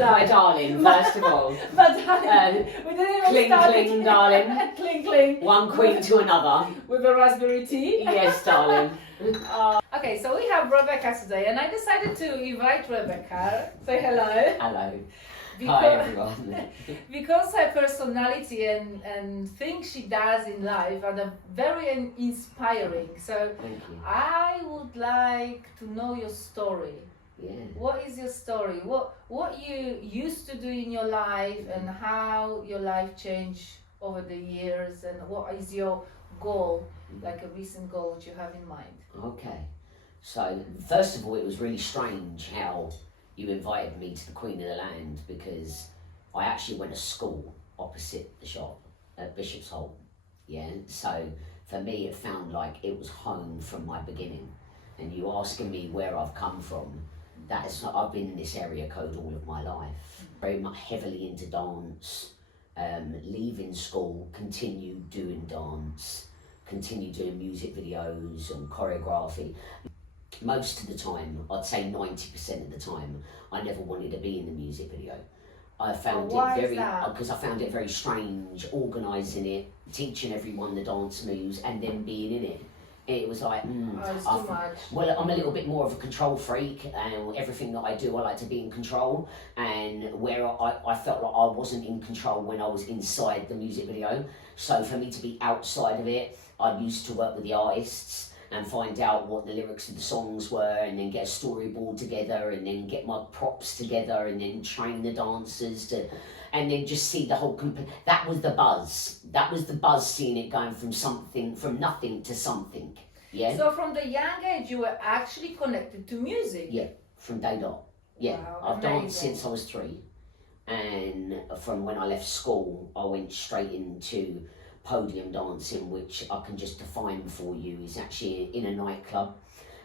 My darling, first of all. But darling, we didn't even Cling, start cling, it. darling. Cling, cling. One queen to another. With a raspberry tea. Yes, darling. Okay, so we have Rebecca today, and I decided to invite Rebecca. Say hello. Hello. Because, Hi, everyone. because her personality and things she does in life are very inspiring. So Thank you. I would like to know your story. Yeah. What is your story? What you used to do in your life and how your life changed over the years, and what is your goal, like a recent goal that you have in mind? Okay. So, first of all, it was really strange how you invited me to the Queen of the Land, because I actually went to school opposite the shop at Bishop's Hole. Yeah. So, for me, it found like it was home from my beginning. And you asking me where I've come from, that is not, I've been in this area code all of my life. Very much heavily into dance, leaving school, continued doing dance, continued doing music videos and choreography. Most of the time, I'd say 90% of the time, I never wanted to be in the music video. I found Why it is very, that? because I found it very strange, organising it, teaching everyone the dance moves and then being in it. It was like, It's too much. well, I'm a little bit more of a control freak, and everything that I do, I like to be in control. And where I felt like I wasn't in control when I was inside the music video. So for me to be outside of it, I used to work with the artists and find out what the lyrics of the songs were, and then get a storyboard together, and then get my props together, and then train the dancers to, and then just see the whole that was the buzz. That was the buzz, seeing it going from nothing to something. Yeah. So from the young age, you were actually connected to music. Yeah, from day dot. Yeah, Wow, I've amazing. danced since I was 3, and from when I left school, I went straight into podium dancing, which I can just define for you is actually in a nightclub,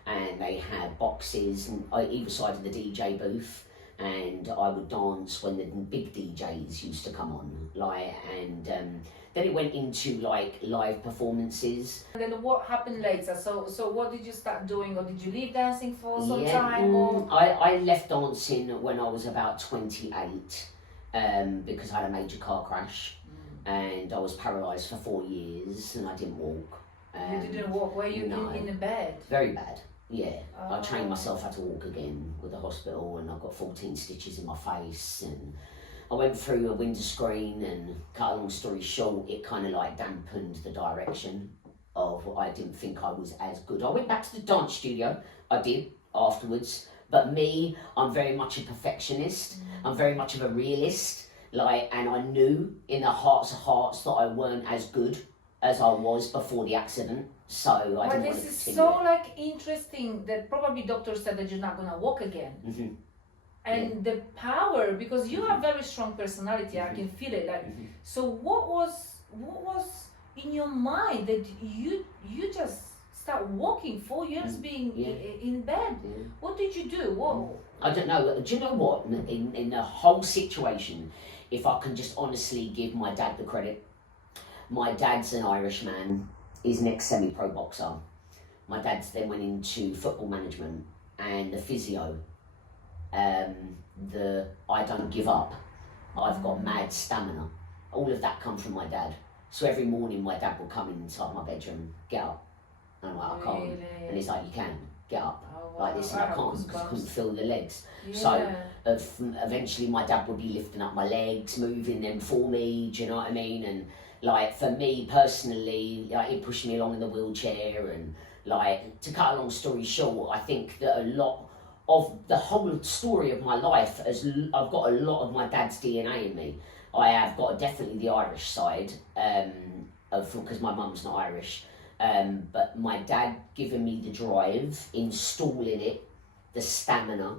and they had boxes on either side of the DJ booth, and I would dance when the big DJs used to come on, then it went into like live performances. And then what happened later? So what did you start doing, or did you leave dancing for some Yeah, time? Or I left dancing when I was about 28, because I had a major car crash, and I was paralysed for 4 years, and I didn't walk. you didn't walk? Were you no. in a bed? Very bad, yeah. I trained Oh. myself how to walk again with the hospital, and I've got 14 stitches in my face, and I went through a window screen, and cut a long story short, it kind of like dampened the direction of what I didn't think I was as good. I went back to the dance studio, I did, afterwards, but me, I'm very much a perfectionist, I'm very much of a realist, and I knew in the hearts of hearts that I weren't as good as I was before the accident, so I didn't want to This is continue. so like interesting that probably doctors said that you're not gonna walk again. Mm-hmm. And the power, because you have very strong personality, I can feel it. Like, so what was in your mind that you just start walking 4 years being in bed? Yeah. What did you do? What? I don't know. Do you know what? In the whole situation, if I can just honestly give my dad the credit, my dad's an Irish man. He's an ex-semi-pro boxer. My dad's then went into football management and the physio. I don't give up. I've got mad stamina. All of that come from my dad. So every morning my dad will come inside my bedroom, get up. And I'm like, I can't. Really? And he's like, you can, get up. Oh, Like this, and I have can't because I goosebumps. couldn't feel the legs. Yeah. So eventually my dad would be lifting up my legs, moving them for me, do you know what I mean? And like for me personally, like he pushed me along in the wheelchair, and like to cut a long story short, I think that a lot of the whole story of my life, I've got a lot of my dad's DNA in me. I have got definitely the Irish side, because my mum's not Irish. But my dad giving me the drive, installing it, the stamina,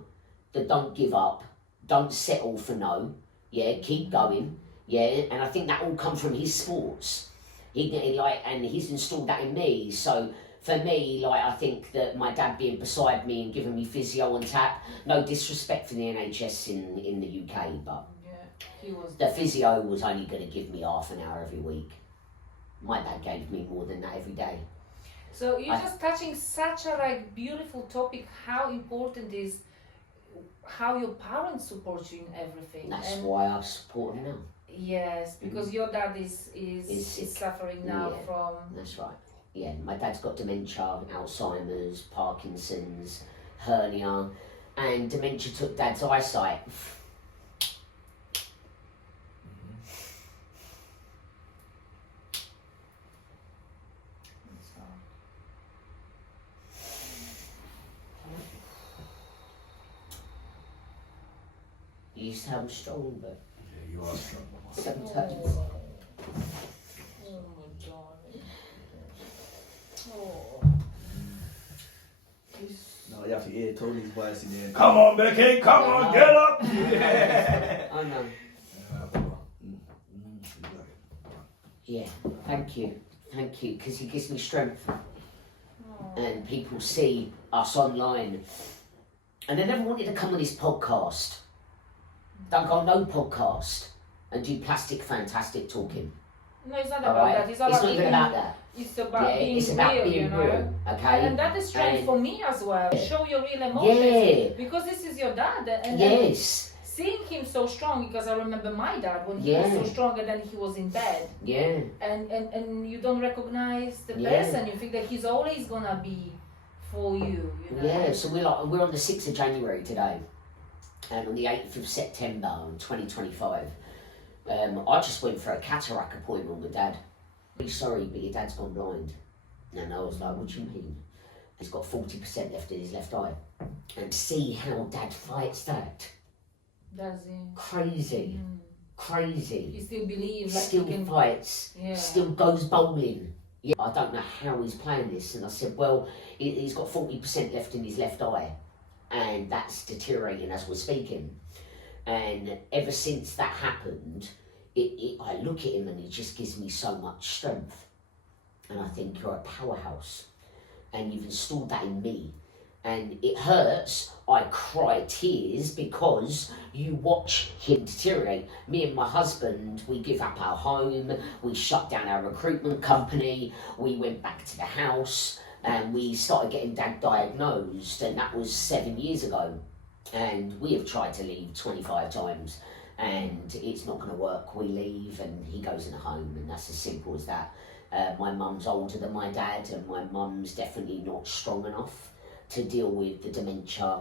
the don't give up, don't settle for no, yeah, keep going, yeah, and I think that all come from his sports. And he's installed that in me. So for me, I think that my dad being beside me and giving me physio on tap, no disrespect for the NHS in the UK, but He was. the physio was only going to give me half an hour every week. My dad gave me more than that every day. So you're just touching such a beautiful topic. How important is how your parents support you in everything. That's And why I support him now. yes, because your dad is sick. suffering now Yeah. from. That's right. Yeah, my dad's got dementia, Alzheimer's, Parkinson's, hernia, and dementia took Dad's eyesight. You sound strong, but Yeah, you are strong. sometimes. Oh my darling. Oh. No, you have to hear Tony's voice in there. Come on, Becky, come on, get up! Yeah. I know. Yeah, thank you, because he gives me strength, and people see us online, and they never wanted to come on his podcast. Don't go on no podcast and do plastic fantastic talking. No, it's not All about right? that. It's It's about not even being, about that. It's about Yeah, being it's about real, being you know. real. Okay. And that is strength And- for me as well. Show your real emotions. Yeah. Because this is your dad. And Yes. seeing him so strong, because I remember my dad when he Yeah. was so strong and then he was in bed. Yeah. And you don't recognize the Yeah. person. You think that he's always gonna be for you, you know. Yeah. So we're on the 6th of January today, and on the 8th of September 2025, I just went for a cataract appointment with Dad. Really sorry, but your dad's gone blind. And I was like, what do you mean? He's got 40% left in his left eye. And see how Dad fights that. Does he? Crazy. Mm. Crazy. He still believes like Still he can. fights. Yeah. Still goes bowling. Yeah, I don't know how he's playing this. And I said, well, he's got 40% left in his left eye. And that's deteriorating as we're speaking. And ever since that happened, I look at him and he just gives me so much strength. And I think you're a powerhouse. And you've installed that in me. And it hurts. I cry tears because you watch him deteriorate. Me and my husband, we give up our home. We shut down our recruitment company. We went back to the house and we started getting Dad diagnosed. And that was 7 years ago. And we have tried to leave 25 times. And it's not going to work. We leave and he goes in a home, and that's as simple as that. My mum's older than my dad, and my mum's definitely not strong enough to deal with the dementia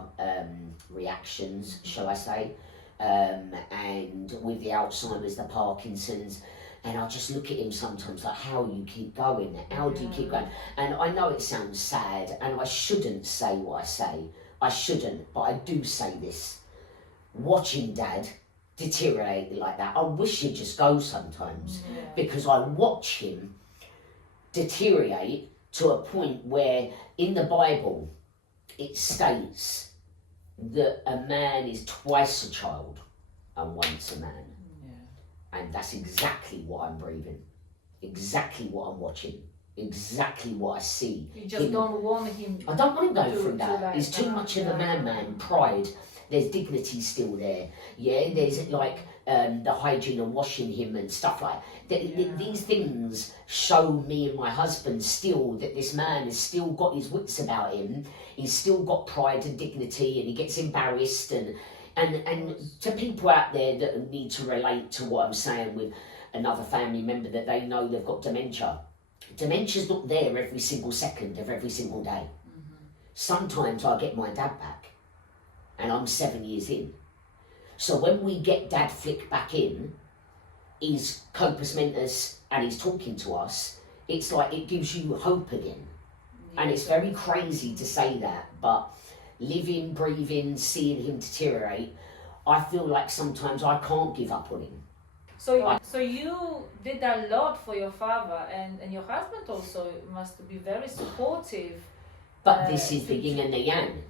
reactions, shall I say, and with the Alzheimer's, the Parkinson's. And I just look at him sometimes like, how you keep going? How do you keep going? And I know it sounds sad, and I shouldn't say what I say. I shouldn't, but I do say this. Watching Dad deteriorate like that, I wish he'd just go sometimes, because I watch him deteriorate to a point where in the Bible it states that a man is twice a child and once a man. And that's exactly what I'm breathing, exactly what I'm watching, exactly what I see. You just don't want him. I don't want him going to- through to that. like There's too that, much of a yeah. man, pride. There's dignity still there. Yeah, there's like the hygiene and washing him and stuff like that. These things show me and my husband still that this man has still got his wits about him. He's still got pride and dignity, and he gets embarrassed. And to people out there that need to relate to what I'm saying with another family member that they know they've got dementia. Dementia's not there every single second of every single day. Sometimes I get my dad back, and I'm 7 years in. So when we get Dad flick back in, he's compos mentis and he's talking to us, it's like it gives you hope again. And it's very crazy to say that, but living, breathing, seeing him deteriorate, I feel like sometimes I can't give up on him. So you did a lot for your father, and your husband also must be very supportive. But this is the yin and the yang,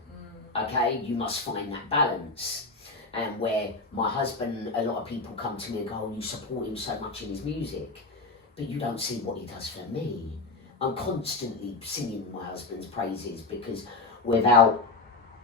okay? You must find that balance. And where my husband, a lot of people come to me and go, oh, you support him so much in his music, but you don't see what he does for me. I'm constantly singing my husband's praises, because without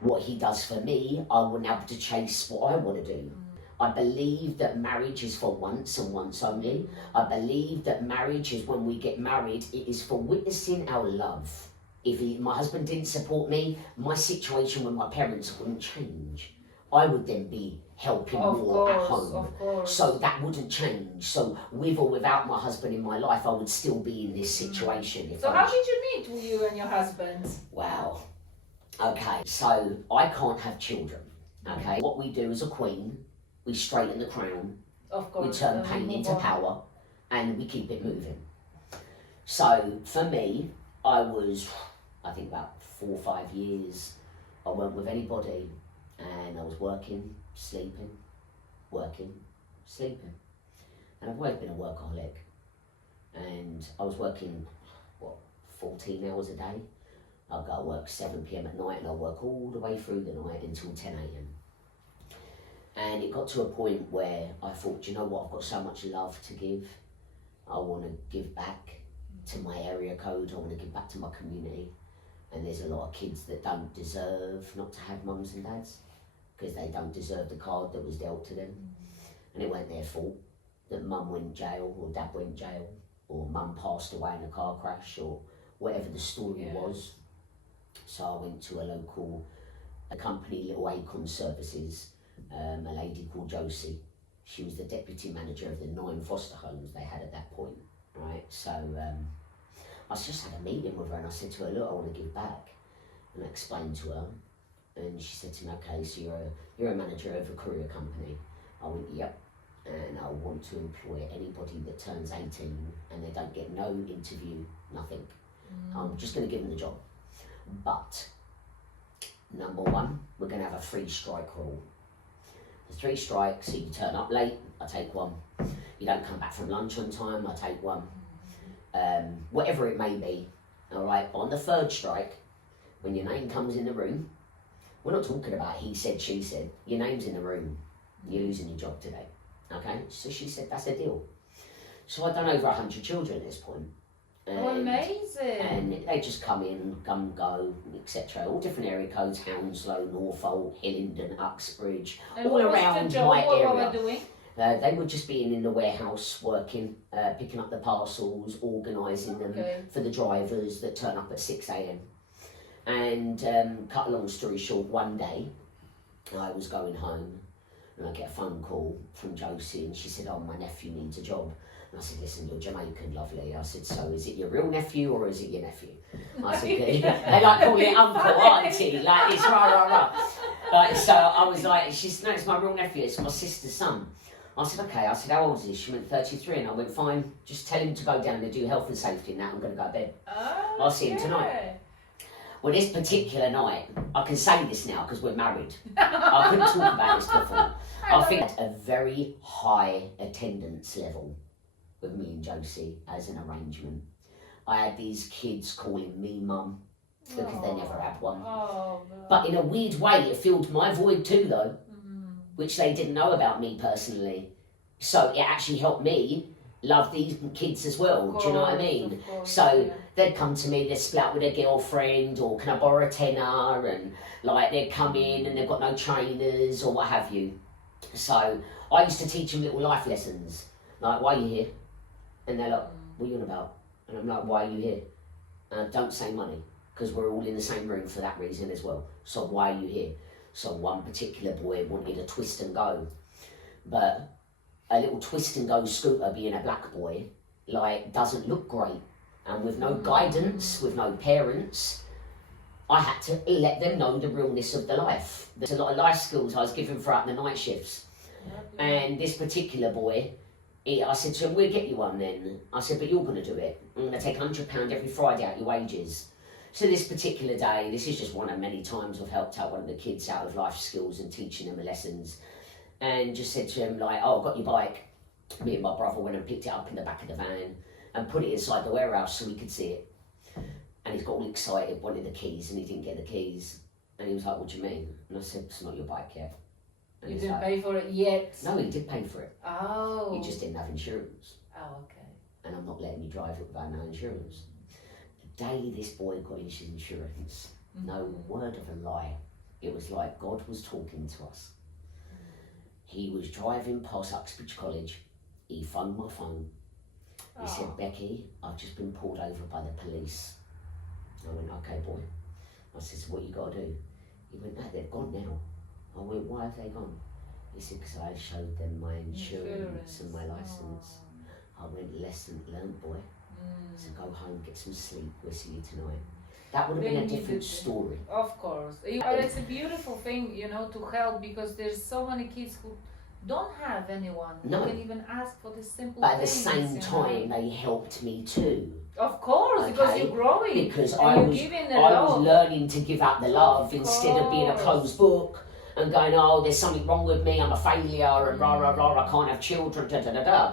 what he does for me, I wouldn't be able to chase what I want to do. I believe that marriage is for once and once only. I believe that marriage is when we get married, it is for witnessing our love. If my husband didn't support me, my situation with my parents wouldn't change. I would then be helping Of more at course, home. of course. So that wouldn't change. So with or without my husband in my life, I would still be in this situation. If So I how was- did you meet you and your husband? Wow. Okay, so I can't have children. Okay, what we do as a queen, we straighten the crown, Of course. we turn then pain move into on. power, and we keep it moving. So for me, I was, I think about 4 or 5 years, I weren't with anybody, and I was working, sleeping, working, sleeping. And I've always been a workaholic. And I was working, 14 hours a day. I'll go work 7 p.m. at night and I'll work all the way through the night until 10 a.m. And it got to a point where I thought, you know what, I've got so much love to give. I want to give back to my area code. I want to give back to my community. And there's a lot of kids that don't deserve not to have mums and dads because they don't deserve the card that was dealt to them. And it weren't their fault that mum went in jail or dad went in jail or mum passed away in a car crash or whatever the story was. So I went to a company, Little Acorn Services, a lady called Josie. She was the deputy manager of the 9 foster homes they had at that point, right? So I just had a meeting with her and I said to her, look, I want to give back. And I explained to her and she said to me, okay, so you're a manager of a courier company. I went, yep. And I want to employ anybody that turns 18 and they don't get no interview, nothing. I'm just going to give them the job. But, number 1, we're going to have a 3 strike rule. The 3 strikes, so you turn up late, I take 1. You don't come back from lunch on time, I take 1. Whatever it may be, all right? On the 3rd strike, when your name comes in the room, we're not talking about he said, she said. Your name's in the room. You're losing your job today. Okay? So she said, that's a deal. So I'd done over 100 children at this point. Oh, amazing. And they just come in, come, go, etc. All different area codes, Hounslow, Norfolk, Hillingdon, Uxbridge, And all what was around the job? my What area. were they doing? They would just be in the warehouse working, picking up the parcels, organising them Okay. for the drivers that turn up at 6 a.m. And cut a long story short, one day I was going home and I get a phone call from Josie and she said, oh, my nephew needs a job. And I said, listen, you're Jamaican, lovely. I said, so is it your real nephew or is it your nephew? I said, they like call it uncle, auntie, like it's rah, rah, rah. Like, so I was like, no, it's my real nephew, it's my sister's son. I said, okay. I said, how old is he? She went 33 and I went, fine, just tell him to go down and do health and safety and that I'm going to go to bed. Oh, I'll see him tonight. Well, this particular night, I can say this now because we're married. I couldn't talk about this before. I think a very high attendance level with me and Josie as an arrangement. I had these kids calling me mum because they never had one. Oh, But in a weird way, it filled my void too, though, which they didn't know about me personally. So it actually helped me love these kids as well. Do you know what I mean? So they'd come to me, they'd split up with their girlfriend, or can I borrow a tenner? And like they'd come in and they've got no trainers or what have you. So I used to teach them little life lessons, like, why are you here? And they're like, what are you on about? And I'm like, why are you here? Don't say money, because we're all in the same room for that reason as well. So why are you here? So one particular boy wanted a twist and go, but a little twist and go scooter being a black boy, like, doesn't look great. And with no guidance, with no parents, I had to let them know the realness of the life. There's a lot of life skills I was given throughout the night shifts. And this particular boy, I said to him, we'll get you one then. I said, but you're going to do it. I'm going to take £100 every Friday out your wages. So this particular day, this is just one of many times I've helped out one of the kids out of life skills and teaching them lessons. And just said to him, like, oh, I've got your bike. Me and my brother went and picked it up in the back of the van and put it inside the warehouse so we could see it. And he's got all excited, wanted the keys, and he didn't get the keys. And he was like, what do you mean? And I said, it's not your bike yet. And You he's didn't like, pay for it yet. no, he did pay for it. Oh. He just didn't have insurance. Oh, okay. And I'm not letting you drive it without no insurance. The day this boy got his insurance, no word of a lie, it was like God was talking to us. He was driving past Uxbridge College. He phoned my phone. He said, Becky, I've just been pulled over by the police. I went, okay, boy. I said, so what you got to do? He went, no, they've gone now. I went, why have they gone? He said, because I showed them my insurance and my licence. I went, lesson learned, boy. So go home, get some sleep, we'll see you tonight. That would have been a different story. Of course. It's a beautiful thing, you know, to help, because there's so many kids who don't have anyone who can even ask for the simple But at the things, same you time, know? they helped me too. Of course, because you're growing. Because and I you're was giving the I love. was learning to give up the love instead of being a course. closed book and going, oh, there's something wrong with me, I'm a failure, and rah, rah, rah, I can't have children, da, da, da, da.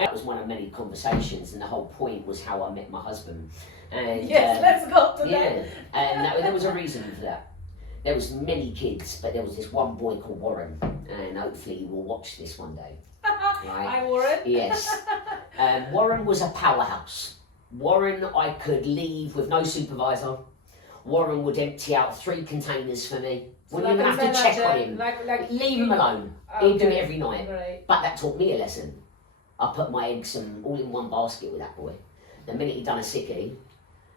That was one of many conversations, and the whole point was how I met my husband. And, Yes, let's go to yeah, that. and there was a reason for that. There was many kids, but there was this one boy called Warren, and hopefully he will watch this one day. Right? Hi, Warren. Yes. Warren was a powerhouse. Warren, I could leave with no supervisor. Warren would empty out 3 containers for me. Wouldn't even have to check on him. Leave him alone. He'd do it every night. Right. But that taught me a lesson. I put my eggs all in one basket with that boy. The minute he'd done a sickie,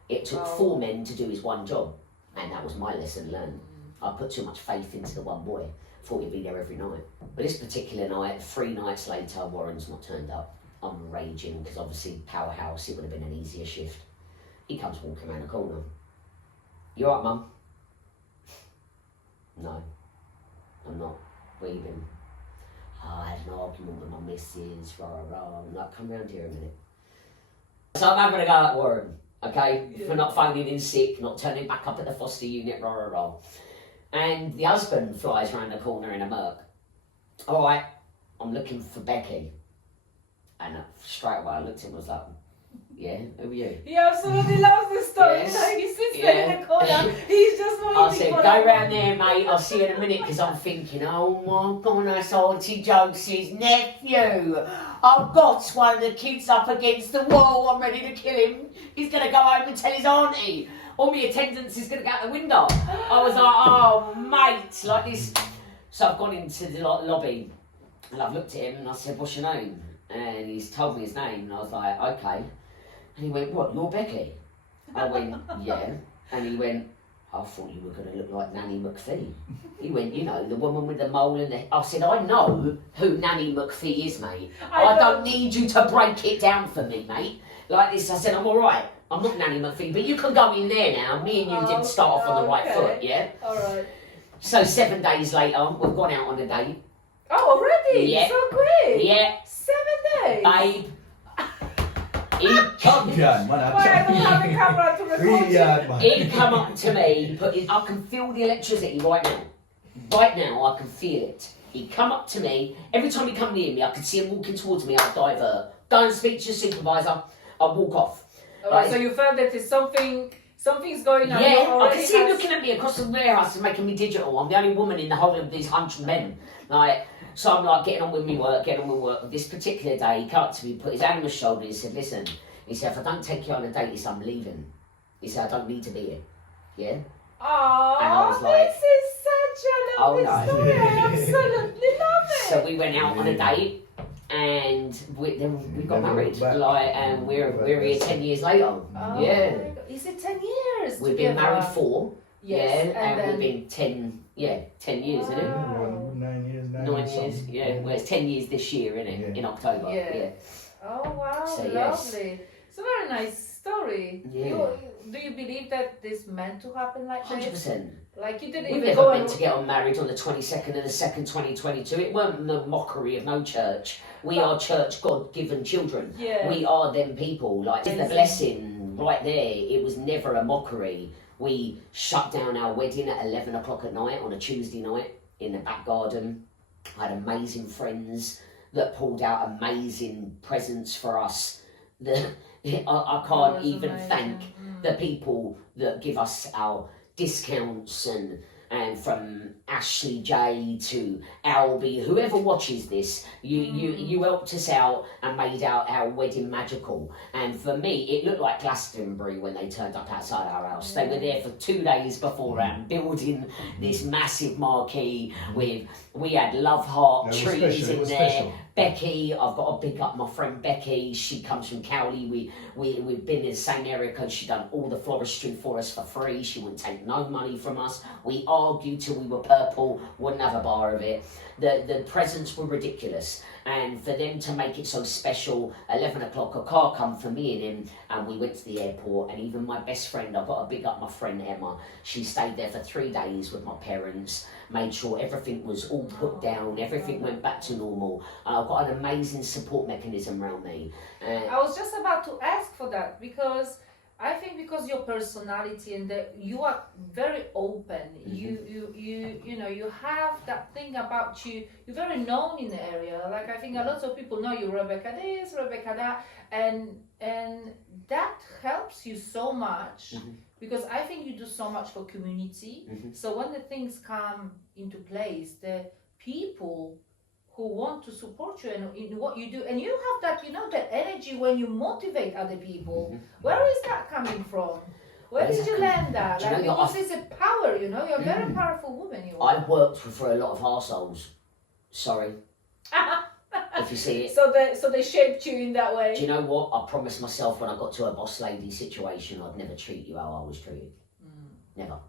it took 4 men to do his one job. And that was my lesson learned. I put too much faith into the one boy. Thought he'd be there every night. But this particular night, 3 nights later, Warren's not turned up. I'm raging because obviously powerhouse, it would have been an easier shift. He comes walking around the corner. You alright, Mum? No, I'm not. Where you been? Oh, I had an argument with my missus, rah rah rah. I'm like, come round here a minute. So I'm having a go at Warren, okay? For not phoning in sick, not turning back up at the foster unit, rah rah rah. And the husband flies round the corner in a Merc. Alright, I'm looking for Becky. And straight away I looked at him and was like, yeah, who are you? He absolutely loves this story. Yes. Like, he sits there in the corner. He's just waiting I said, for go that. round there, mate. I'll see you in a minute, because I'm thinking, oh my goodness, Auntie Josie's nephew. I've got one of the kids up against the wall. I'm ready to kill him. He's going to go home and tell his auntie. All my attendance is going to go out the window. I was like, oh, mate, like this. So I've gone into the lobby, and I've looked at him, and I said, what's your name? And he's told me his name, and I was like, okay. And he went, what, you're Becky? I went, yeah. And he went, I thought you were going to look like Nanny McPhee. He went, you know, the woman with the mole and the... I said, I know who Nanny McPhee is, mate. I don't need you to break it down for me, mate. Like this, I said, I'm all right. I'm not Nanny McPhee, but you can go in there now. Me and you didn't start off on the right foot, yeah? All right. So 7 days later, we've gone out on a date. Oh, already? Yeah. So quick. Yeah. 7 days. Babe. Champion, man. Why I don't have a camera to record Really you? hard, man. He'd come up to me, I can feel the electricity right now. Right now, I can feel it. He'd come up to me, every time he come near me, I could see him walking towards me, I'd divert. Go and speak to your supervisor, I'd walk off. Alright, so you felt that something's going on. Yeah, I could see him looking at me across the warehouse and making me digital. I'm the only woman in the whole of these 100 men. Like, so I'm like getting on with me work, This particular day, he came up to me, put his hand on my shoulder, and he said, listen, he said, if I don't take you on a date, he said, I'm leaving. He said, I don't need to be here. Yeah? Oh, And I was like, this is such a lovely oh, no. story. I absolutely love it. So we went out on a date, and then we got married. Like, and we're here 10 years later. Oh Yeah. my God. Is it 10 years? We've been together? married 4. Yes, yeah, and then... we've been 10 years, isn't it? Wow. 9 years now. 9 years, yeah. Well, it's 10 years this year, isn't it? Yeah. In October. Yeah. Oh wow, So, lovely. yes. It's a very nice story. Yeah. Do you believe that this meant to happen like this? 100%. Like you didn't We even never go meant and... to get on married on the 22nd of the 2nd, 2022. It weren't the mockery of no church. We are church God-given children. Yeah. We are them people. Like, it's the blessing right there. It was never a mockery. We shut down our wedding at 11 o'clock at night on a Tuesday night in the back garden. I had amazing friends that pulled out amazing presents for us. I can't even thank the people that give us our discounts, and from Ashley J to Albie, whoever watches this, you helped us out and made our wedding magical. And for me, it looked like Glastonbury when they turned up outside our house. They were there for 2 days beforehand, building this massive marquee with, we had love heart trees in there. Becky, I've got to big up my friend Becky. She comes from Cowley. We've been in the same area because she done all the floristry for us for free. She wouldn't take no money from us. We argued till we were purple, wouldn't have a bar of it. The presents were ridiculous. And for them to make it so special, 11 o'clock, a car come for me and him, and we went to the airport. And even my best friend, I've got to big up my friend Emma, she stayed there for 3 days with my parents, made sure everything was all put down, everything went back to normal. And I've got an amazing support mechanism around me. I was just about to ask for that, because I think because your personality and that you are very open, you know, you have that thing about you. You're very known in the area. Like, I think a lot of people know you, Rebecca this, Rebecca that, and that helps you so much, because I think you do so much for community. So when the things come into place, the people who want to support you and in what you do, and you have that, you know, that energy when you motivate other people. Where is that coming from? Where did you learn that? Do you Like, know because what it's a power, you know, you're a very powerful woman. You are. I've worked for a lot of arseholes. Sorry. If you see it. So they shaped you in that way. Do you know what? I promised myself when I got to a boss lady situation, I'd never treat you how I was treated. Never.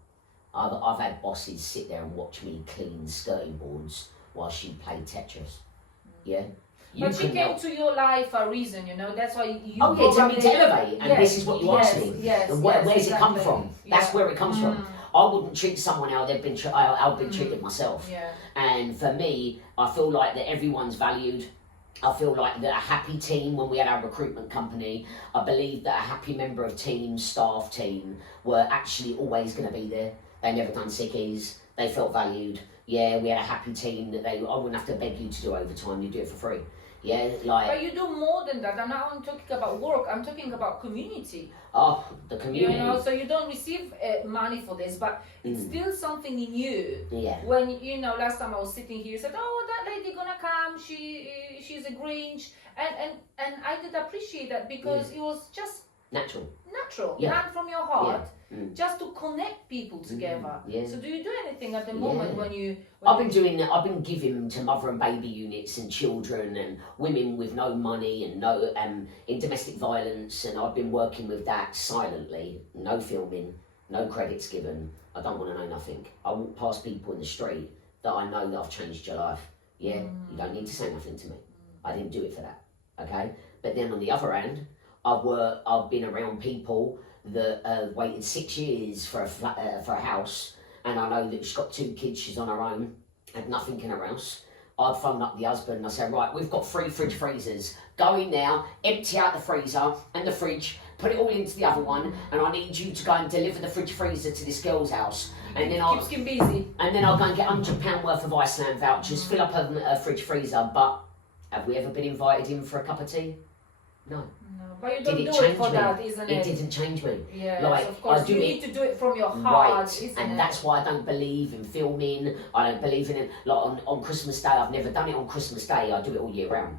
I've had bosses sit there and watch me clean skirting boards while she played Tetris. Yeah? But she came to your life for a reason, you know, that's why you Oh yeah, to me to probably- elevate, and this is what you asked me. Yes, And where does it come exactly. from? That's Yeah. where it comes from. I wouldn't treat someone how they've been I've been treated myself. Yeah. And for me, I feel like that everyone's valued. I feel like that a happy team, when we had our recruitment company, I believe that a happy member of team, staff team, were actually always going to be there. They never done sickies. They felt valued. Yeah, we had a happy team that I wouldn't have to beg you to do overtime. You do it for free. Yeah, like. But you do more than that. I'm not only talking about work. I'm talking about community. Oh, the community. You know, so you don't receive money for this, but it's still something in you. Yeah. When you know, last time I was sitting here, you said, "Oh, that lady gonna come. She's a Grinch," and I did appreciate that, because it was just Natural. natural, Yeah. done from your heart, Yeah. just to connect people together. Yeah. So do you do anything at the moment when you? I've been giving to mother and baby units and children and women with no money and no in domestic violence, and I've been working with that silently, no filming, no credits given. I don't want to know nothing. I walk past people in the street that I know that I've changed your life. Yeah, you don't need to say nothing to me. I didn't do it for that. Okay, but then on the other hand, I've been around people that waited 6 years for a house, and I know that she's got 2 kids, she's on her own, had nothing in her house. I'd phone up the husband and I said, right, we've got 3 fridge freezers. Go in now, empty out the freezer and the fridge, put it all into the other one, and I need you to go and deliver the fridge freezer to this girl's house. And then keeps him busy. And then I'll go and get £100 worth of Iceland vouchers, fill up a fridge freezer. But have we ever been invited in for a cup of tea? No. No, but you don't Did it do it change for me? that, isn't it? It didn't change me. Yes, Like, of course. I do You it- need to do it from your heart, isn't and it? that's why I don't believe in filming. I don't believe in it. Like on Christmas Day, I've never done it on Christmas Day. I do it all year round.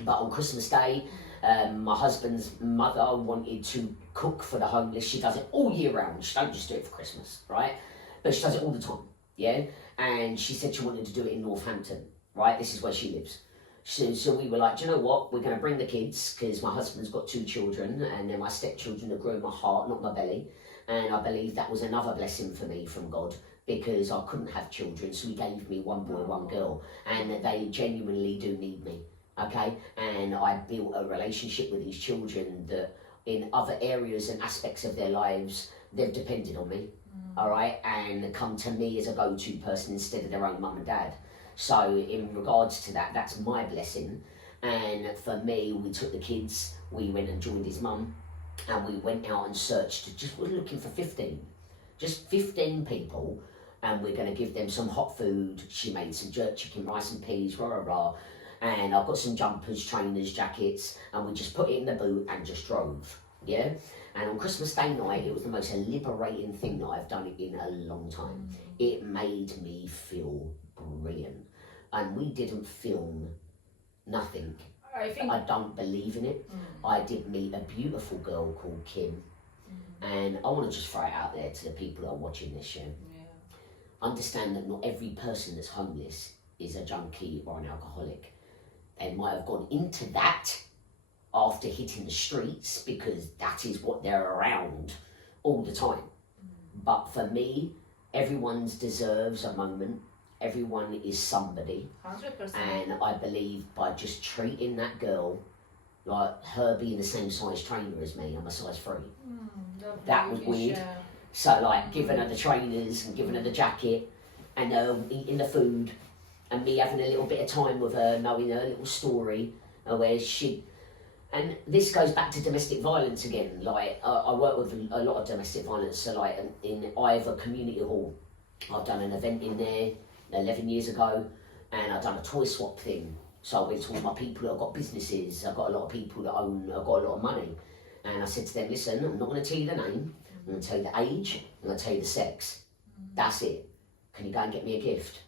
But on Christmas Day, my husband's mother wanted to cook for the homeless. She does it all year round. She don't just do it for Christmas, right? But she does it all the time, yeah? And she said she wanted to do it in Northampton, right? This is where she lives. So we were like, do you know what? We're going to bring the kids, because my husband's got 2 children, and they're my stepchildren that grew in my heart, not my belly. And I believe that was another blessing for me from God, because I couldn't have children, so he gave me 1 boy, 1 girl, and they genuinely do need me, okay? And I built a relationship with these children that in other areas and aspects of their lives, they've depended on me, all right? And come to me as a go-to person instead of their own mum and dad. So in regards to that, that's my blessing. And for me, we took the kids, we went and joined his mum, and we went out and searched, we're looking for 15 people, and we're going to give them some hot food. She made some jerk chicken, rice and peas, rah, rah, rah. And I've got some jumpers, trainers, jackets, and we just put it in the boot and just drove, yeah? And on Christmas Day night, it was the most liberating thing that I've done in a long time. It made me feel brilliant. And we didn't film nothing. I think I don't believe in it. I did meet a beautiful girl called Kim. And I want to just throw it out there to the people that are watching this show. Understand that not every person that's homeless is a junkie or an alcoholic. and might have gone into that after hitting the streets because that is what they're around all the time. But for me, everyone deserves a moment. Everyone is somebody. 100%. And I believe by just treating that girl like her being the same size trainer as me, I'm a size 3. That was weird. So like giving her the trainers and giving her the jacket and eating the food and me having a little bit of time with her, knowing her little story where she... And this goes back to domestic violence again. Like I work with a lot of domestic violence. So like in Ivor Community Hall, I've done an event in there 11 years ago, and I've done a toy swap thing. So I went to all my people that have got businesses. I've got a lot of people that own, I've got a lot of money. And I said to them, listen, I'm not going to tell you the name. I'm going to tell you the age. I'm going to tell you the sex. That's it. Can you go and get me a gift?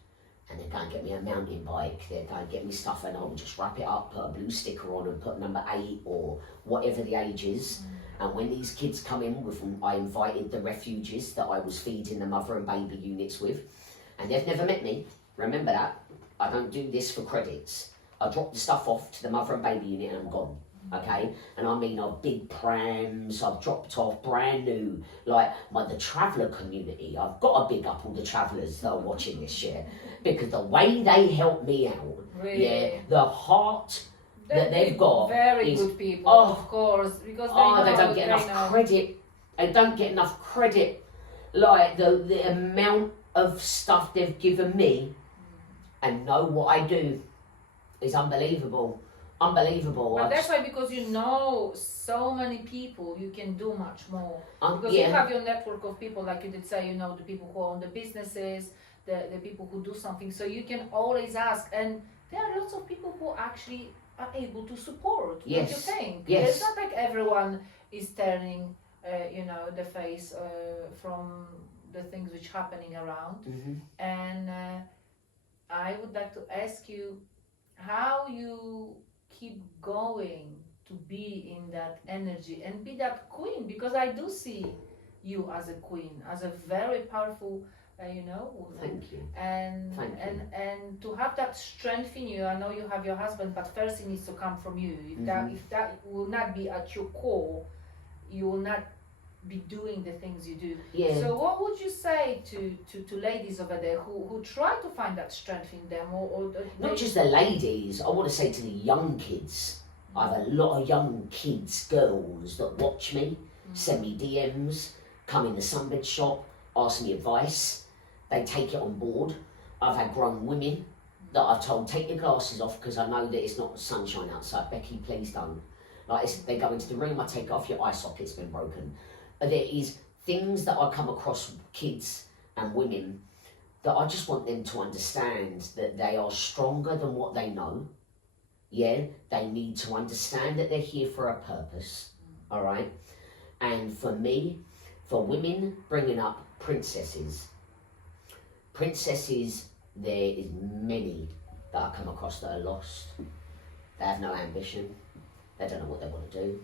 And then go and get me a mountain bike. They'll go and get me stuff, and I'll just wrap it up, put a blue sticker on and put number 8 or whatever the age is. And when these kids come in with them, I invited the refugees that I was feeding the mother and baby units with. And they've never met me. Remember that. I don't do this for credits. I drop the stuff off to the mother and baby unit and I'm gone. Okay? And I mean, I've big prams, I've dropped off brand new, like the traveller community. I've got to big up all the travellers that are watching this year, because the way they help me out, Really? yeah, the heart that they've got very is, good people, oh, of course, because they don't get enough credit. They don't get enough credit. Like the amount of stuff they've given me and know what I do is unbelievable. Unbelievable. But that's why, because you know so many people, you can do much more. Because yeah. you have your network of people, like you did say, you know, the people who own the businesses, the people who do something. So you can always ask. And there are lots of people who actually are able to support what Yes. you're saying. Yes. It's not like everyone is turning, the face from the things which are happening around. Mm-hmm. And I would like to ask you how you keep going to be in that energy and be that queen, because I do see you as a queen, as a very powerful, woman. Thank you. And Thank you. and to have that strength in you. I know you have your husband, but first it needs to come from you. If that will not be at your core, you will not be doing the things you do. Yeah. So what would you say to ladies over there who try to find that strength in them, or Not just the ladies, I want to say to the young kids. I have a lot of young kids, girls that watch me, send me DMs, come in the sunbed shop, ask me advice. They take it on board. I've had grown women that I've told, take your glasses off because I know that it's not sunshine outside. Becky, please don't. They go into the room, I take off, your eye socket's been broken. There is things that I come across with kids and women that I just want them to understand that they are stronger than what they know. Yeah, they need to understand that they're here for a purpose, all right? And for me, for women, bringing up princesses. Princesses, there is many that I come across that are lost. They have no ambition. They don't know what they want to do.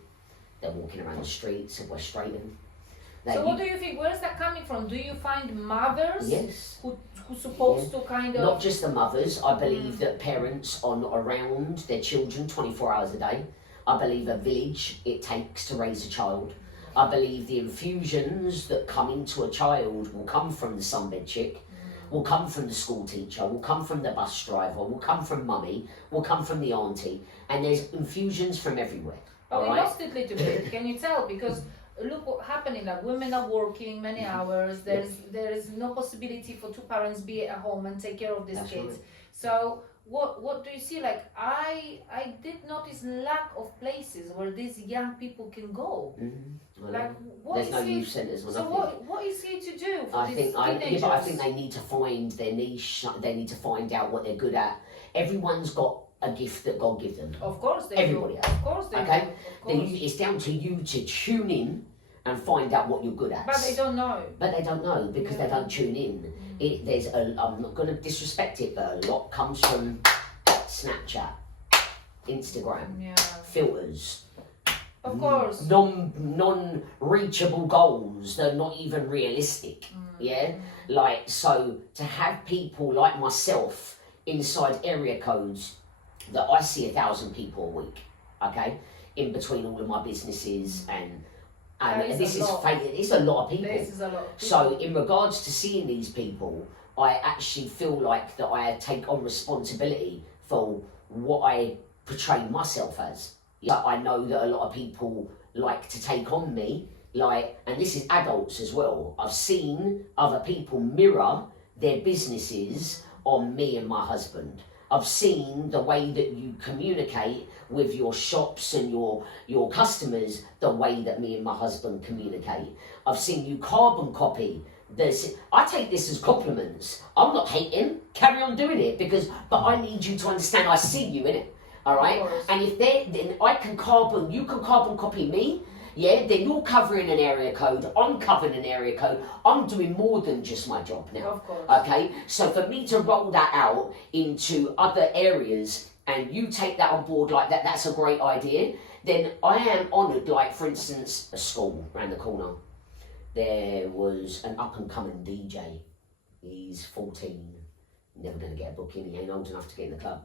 They're walking around the streets of West Drayton. So what do you think? Where is that coming from? Do you find mothers Yes. who's supposed to kind of... Not just the mothers. I believe that parents are not around their children 24 hours a day. I believe a village it takes to raise a child. I believe the infusions that come into a child will come from the sunbed chick, will come from the school teacher, will come from the bus driver, will come from mummy, will come from the auntie, and there's infusions from everywhere. But we alright? lost it a little bit. Can you tell? Because look what's happening. Like women are working many hours. There is no possibility for two parents be at home and take care of these That's kids. right. So what do you see? Like I did notice lack of places where these young people can go. Mm-hmm. Like what There's is no it? youth centres or So nothing. what is he to do for I these think teenagers? but I think they need to find their niche. They need to find out what they're good at. Everyone's got a gift that God gives them. Of course they Everybody do. has. Of course they Okay? do. Of Then course. it's down to you to tune in and find out what you're good at. But they don't know. But they don't know because they Yeah. don't tune in. I'm not going to disrespect it, but a lot comes from Snapchat, Instagram, Yeah. filters, Of course. non-reachable goals. They're not even realistic. Yeah, so to have people like myself inside area codes that I see 1,000 people a week, okay, in between all of my businesses, and That is this a is lot. it's a lot of people. This is a lot. Of So in regards to seeing these people, I actually feel like that I take on responsibility for what I portray myself as. Yeah, I know that a lot of people like to take on me, like, and this is adults as well. I've seen other people mirror their businesses on me and my husband. I've seen the way that you communicate with your shops and your customers, the way that me and my husband communicate. I've seen you carbon copy this. I take this as compliments. I'm not hating. Carry on doing it but I need you to understand I see you in it. All right. Of course. And if then you can carbon copy me. Yeah, then you're covering an area code, I'm covering an area code, I'm doing more than just my job now. Of course. Okay, so for me to roll that out into other areas and you take that on board like that, that's a great idea, then I am honoured. Like, for instance, a school around the corner, there was an up and coming DJ. He's 14, never going to get a booking, he ain't old enough to get in the club.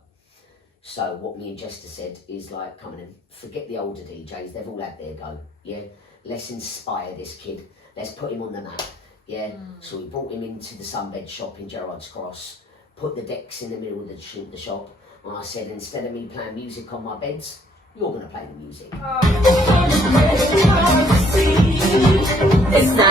So what me and Jester said is, like, come on, forget the older DJs, they've all had their go, yeah? Let's inspire this kid, let's put him on the map, yeah? So we brought him into the Sunbed shop in Gerrards Cross, put the decks in the middle of the shop, and I said, instead of me playing music on my beds, you're going to play the music.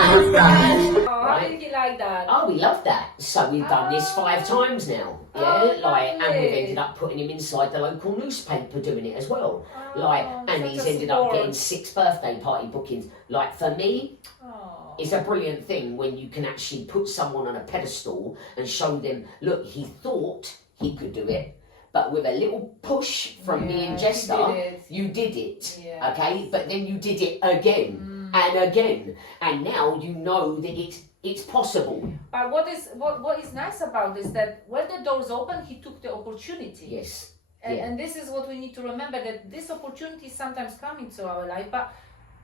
How did you like that? Oh, we love that. So we've done this 5 times now, yeah? Oh, And we've lovely. ended up putting him inside the local newspaper doing it as well. And such he's a ended up sport. getting 6 birthday party bookings. Like, for me, Oh. it's a brilliant thing when you can actually put someone on a pedestal and show them, look, he thought he could do it, but with a little push from me and Yeah, Jester, you did it. you did it, Yeah. okay? But then you did it again and again, and now you know that it's possible. But what is nice about this, that when the doors open, he took the opportunity. Yes. And, Yeah. and this is what we need to remember, that this opportunity sometimes come into our life, but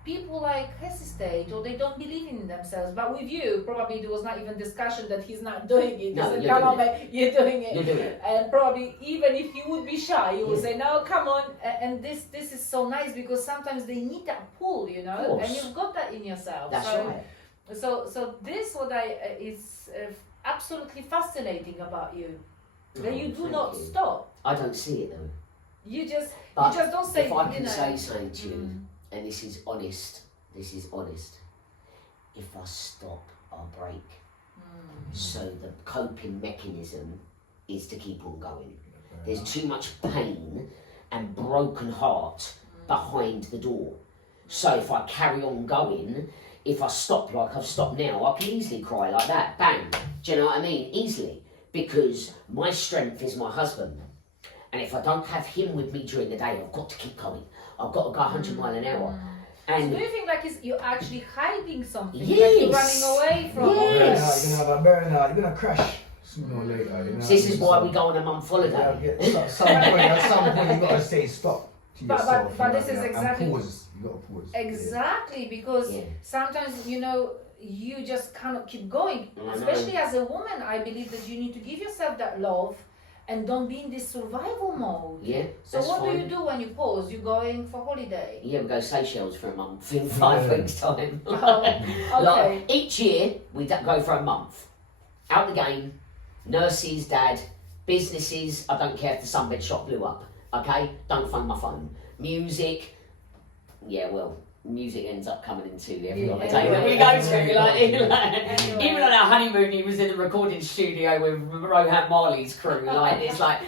people like hesitate or they don't believe in themselves. But with you, probably there was not even discussion that he's not doing it. No, He said, you're come on, doing mate, you're doing it. You're doing it. And probably even if he would be shy, he would Yeah. say, no, come on. And this is so nice, because sometimes they need that pull, you know, course. and you've got that in yourself. That's so, right. So this what is absolutely fascinating about you, that Oh, you do thank not you. stop. I don't see it though. You just But don't say. if I you can know. say something to you, and this is honest, if I stop, I'll break. So the coping mechanism is to keep on going. There's too much pain and broken heart behind the door. So if I carry on going, if I stop like I've stopped now, I can easily cry like that, bang. Do you know what I mean? Easily. Because my strength is my husband. And if I don't have him with me during the day, I've got to keep going. I've got to go 100 miles an hour. So And do you think like you're actually hiding something? Like Yes. you're running away from Yes. You're gonna have a burnout. You're gonna crash sooner or later. You know? this is why we go on a month holiday. At some point, you gotta say stop to But- yourself. but you know, this is and exactly- pause. You gotta pause. Exactly, because Yeah. sometimes, you know, you just cannot keep going. I know. Especially as a woman, I believe that you need to give yourself that love and don't be in this survival mode. Yeah, So that's what fine. do you do when you pause? You're going for holiday. Yeah, we go Seychelles for a month in 5 weeks' time. Oh, okay. Like, each year, we go for a month. Out the game, nurses, dad, businesses, I don't care if the Sunbed shop blew up, okay? Don't phone my phone. Music, yeah, well, music ends up coming into every Yeah, holiday that we go to. Anyway. Even on our honeymoon, he was in the recording studio with Rohan Marley's crew. Like, it's like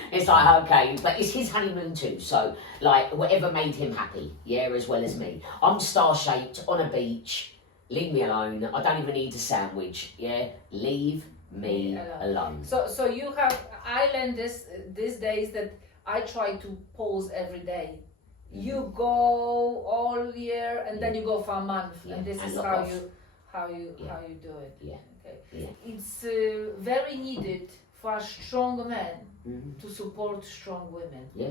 okay, but it's his honeymoon too. So, like, whatever made him happy, yeah, as well as me. I'm star-shaped on a beach. Leave me alone. I don't even need a sandwich. Yeah, leave me alone. So you have, I learned these days that I try to pause every day. You go all year and then you go for a month, Yeah, and this and is lock how off. you do it. Yeah. Okay. Yeah. It's very needed for a strong man Mhm. to support strong women. Yeah.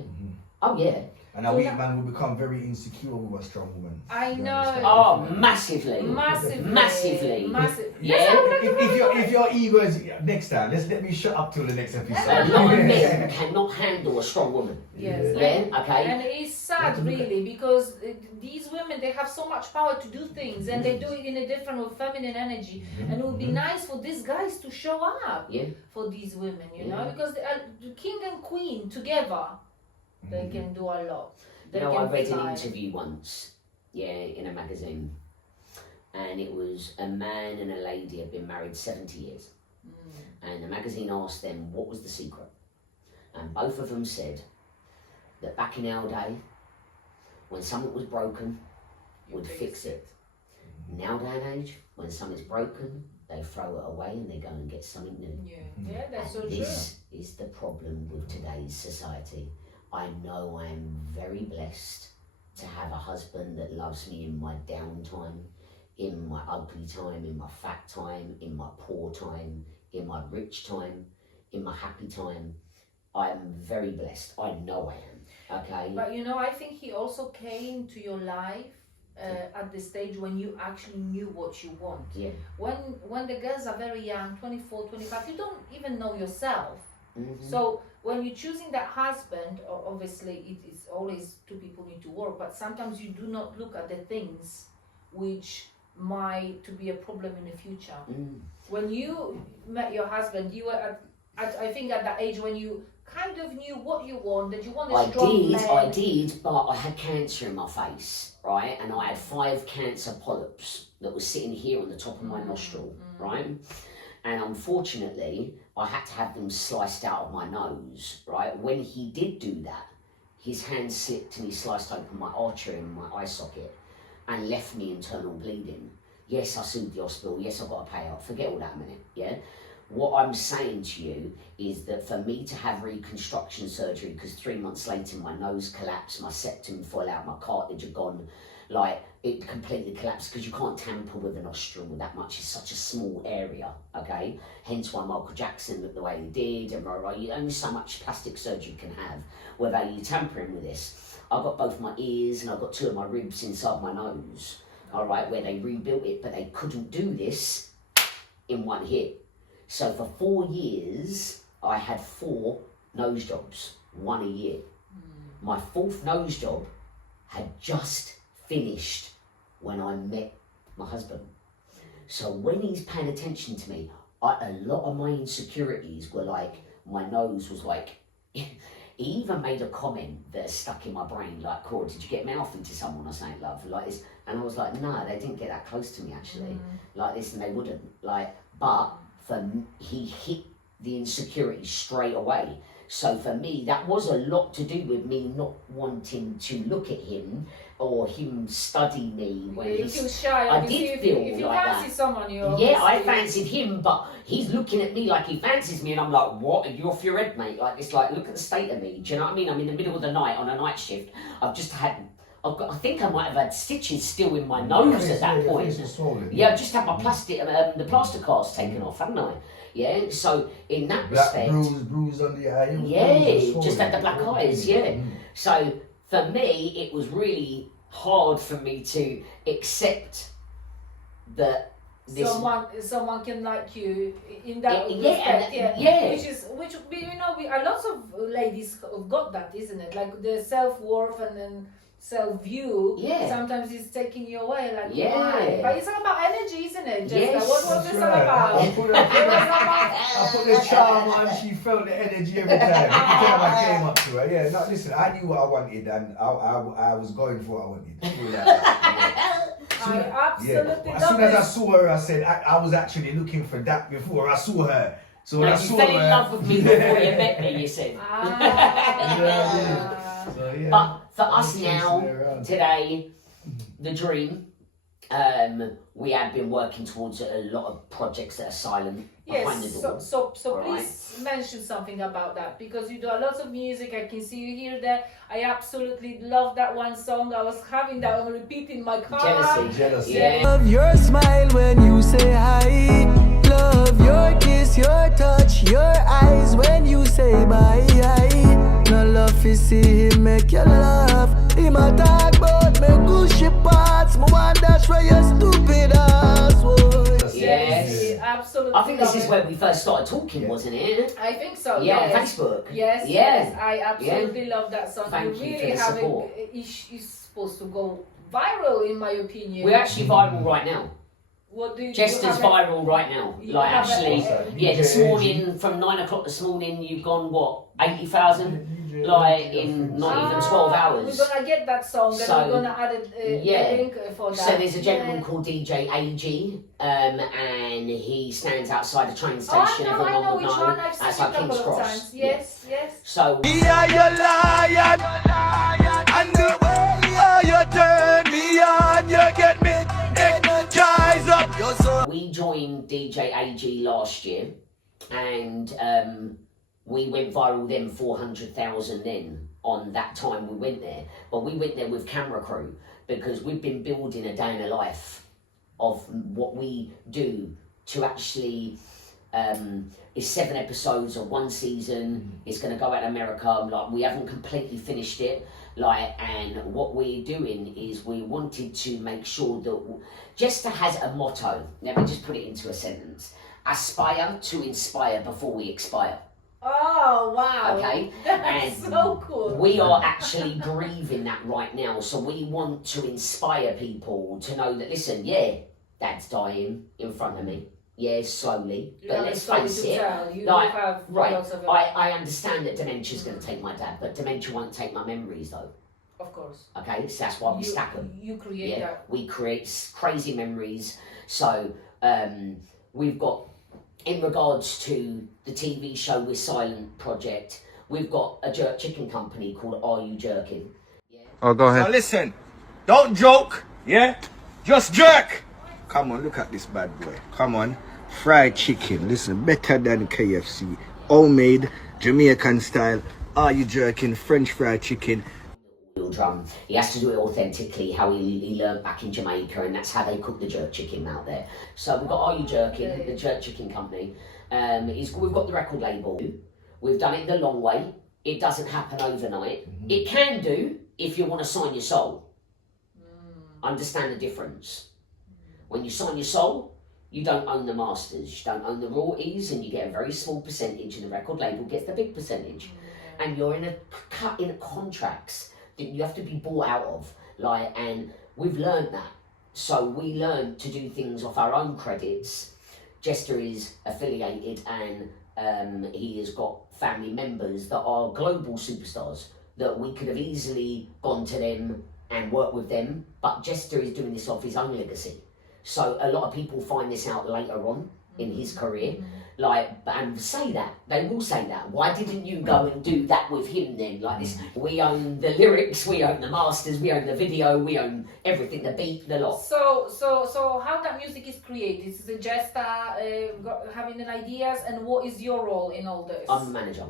Oh yeah. And a weak man will become very insecure with a strong woman. I You know. understand? Oh, massively. Massively. Massively. Yeah. Yeah. If your ego is next time, let me shut up till the next episode. A lot of men cannot handle a strong woman. Yes. Yeah, okay. And it's sad, really, because these women, they have so much power to do things, and they do it in a different or feminine energy. And it would be nice for these guys to show up Yeah. for these women, you Yeah. know, because they are the king and queen together. They can do a lot. They You know, can I read an fly. interview once, in a magazine, and it was a man and a lady had been married 70 years. And the magazine asked them what was the secret. And both of them said that back in our day, when something was broken, would fix it. Now day and age, when something's broken, they throw it away and they go and get something new. Yeah, that's so true. This is the problem with today's society. I know I am very blessed to have a husband that loves me in my downtime, in my ugly time, in my fat time, in my poor time, in my rich time, in my happy time. I am very blessed. I know I am. Okay? But you know, I think he also came to your life at the stage when you actually knew what you want. Yeah. When the girls are very young, 24, 25, you don't even know yourself. Mhm. So when you're choosing that husband, obviously it is always two people need to work, but sometimes you do not look at the things which might to be a problem in the future. When you met your husband, you were at I think at that age when you kind of knew what you wanted. You wanted strong men. I did, but I had cancer in my face, right? And I had 5 cancer polyps that was sitting here on the top of my nostril, right? And unfortunately, I had to have them sliced out of my nose, right? When he did do that, his hand slipped and he sliced open my artery in my eye socket and left me internal bleeding. Yes, I sued the hospital. Yes, I got to pay out. Forget all that a minute, yeah? What I'm saying to you is that for me to have reconstruction surgery, because 3 months later my nose collapsed, my septum fell out, my cartilage had gone, like it completely collapsed because you can't tamper with a nostril that much. It's such a small area, okay? Hence why Michael Jackson looked the way he did, and only so much plastic surgery you can have without you tampering with this. I've got both my ears and I've got 2 of my ribs inside my nose, all right, where they rebuilt it, but they couldn't do this in one hit. So for 4 years, I had 4 nose jobs, 1 a year. My 4th nose job had just finished when I met my husband. So when he's paying attention to me, a lot of my insecurities were like, my nose was like, he even made a comment that stuck in my brain, like, Cor, did you get mouth into someone or something, love, like this? And I was like, no, they didn't get that close to me actually, like this, and they wouldn't, like, but he hit the insecurity straight away. So for me, that was a lot to do with me not wanting to look at him or him study me. When you feel shy. I did feel if you like fancy that. someone, you Yeah, I fancied him, but he's looking at me like he fancies me, and I'm like, what? You're off your head, mate. Like, it's like, look at the state of me. Do you know what I mean? I'm in the middle of the night on a night shift. I think I might have had stitches still in my nose at that point. Yeah, I've just had my the plaster cast taken off, haven't I? Yeah, so in that respect, bruise under the eye. Yeah, just had the black eyes. Yeah, so for me, it was really hard for me to accept that this. Someone can like you in that Yeah, respect, yeah. Which you know, a lot of ladies have got that, isn't it? Like the self-worth and then self-view. Yeah. Sometimes it's taking you away. Like, Yeah. why? But it's all about energy, isn't it, Jessica? Yes. What was this all about? I put the charm on, she felt the energy every time. Every time I came up to her. Yeah, no, listen, I knew what I wanted and I was going for what I wanted. I absolutely As love soon as I this. saw her, I said I was actually looking for that before I saw her. So when Like, I you saw fell her, in love with me before you met me, you said. So, yeah. But for us Yeah, now, around. today, the dream, we have been working towards a lot of projects that are silent behind the Yes, door. so All please mention something about that, because you do a lot of music. I can see you here, there. I absolutely love that one song. I was having that on repeat in my car. Jealousy. Yeah. Love your smile when you say hi. Love your kiss, your touch, your eyes when you say bye. No love fi see him make you laugh. Him a talk about me gushy parts. Me want dash for your stupid ass, boy. Yes. Absolutely. I think this is love where we first started talking, wasn't it? it. I think so. Yeah, yes. on Facebook. Yes, Yeah. yes, I absolutely love that song. Thank you really for the have support. it's supposed to go viral, in my opinion. We're actually viral right now. What do you Jester's have viral right now. you Like have actually, yeah, this DJ. morning from 9 o'clock this morning, you've gone what 80,000, like in not even 12 hours. We're gonna get that song and So, we're gonna add a yeah. link for that. So there's a gentleman Yeah. called DJ AG, and he stands outside a train Oh, station. I know Everyone would which know. one. I've seen Outside it a couple King's of Cross. times. Yes, yes. So Me are your lion, and the way how you turn me on, you get me energized up. You're so we joined DJ AG last year, and we went viral then 400,000 then on that time we went there. But we went there with camera crew because we've been building a day in a life of what we do to actually. It's 7 episodes of one season. It's going to go out to America. Like we haven't completely finished it. Like, and what we're doing is we wanted to make sure that Jester has a motto. Let me just put it into a sentence: aspire to inspire before we expire. Oh wow. Okay, That's and so cool. we are actually breathing that right now. So we want to inspire people to know that, listen, yeah, Dad's dying in front of me. Yeah, slowly. You But have a let's story face to it. tell. You like, have right, lots of it. I understand that dementia's going to take my dad, but dementia won't take my memories though. Of course. Okay, so that's why we You- stack them. You create Yeah, that. we create crazy memories. So we've got, in regards to the TV show We're Silent project, we've got a jerk chicken company called Are You Jerking? Oh, go Now listen, don't joke, yeah? Just jerk. Come on, look at this bad boy. Come on. Fried chicken. Listen, better than KFC. Homemade, Jamaican style. Are you jerking? French fried chicken. Drum. He has to do it authentically, how he learned back in Jamaica, and that's how they cook the jerk chicken out there. So we've got Are You Jerking, the jerk chicken company. We've got the record label. We've done it the long way. It doesn't happen overnight. It can do if you want to sign your soul. Understand the difference. When you sign your soul, you don't own the masters, you don't own the royalties, and you get a very small percentage, and the record label gets the big percentage. And you're in a contracts that you have to be bought out of. Like, and we've learned that. So we learned to do things off our own credits. Jester is affiliated, and he has got family members that are global superstars that we could have easily gone to them and worked with them, but Jester is doing this off his own legacy. So a lot of people find this out later on in his career, like, and say that, they will say that. Why didn't you go and do that with him then? Like this, we own the lyrics, we own the masters, we own the video, we own everything, the beat, the lot. So how that music is created? Is it just having an ideas, and what is your role in all this? I'm the manager.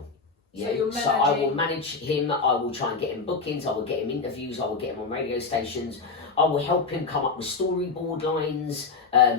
Yeah, you're so I will managing- manage him, I will try and get him bookings, I will get him interviews, I will get him on radio stations, I will help him come up with storyboard lines.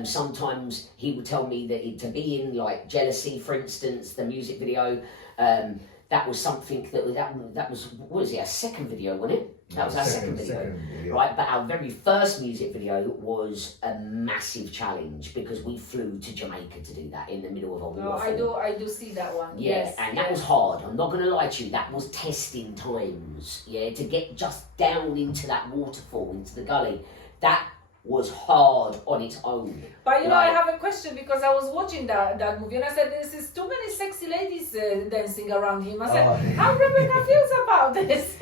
Sometimes he will tell me that to be in, like Jealousy, for instance, the music video, that was something that was what was it, our second video, wasn't it? That was our second video. Right, but our very first music video was a massive challenge because we flew to Jamaica to do that in the middle of a No, waterfall. I do see that one. Yeah, Yes, and that yes. was hard. I'm not going to lie to you. That was testing times. Yeah, to get just down into that waterfall, into the gully. That was hard on its own. But you know, I Like- have a question because I was watching that movie and I said, "This is too many sexy ladies dancing around him." I said, Oh. "How Rebecca feels about this?"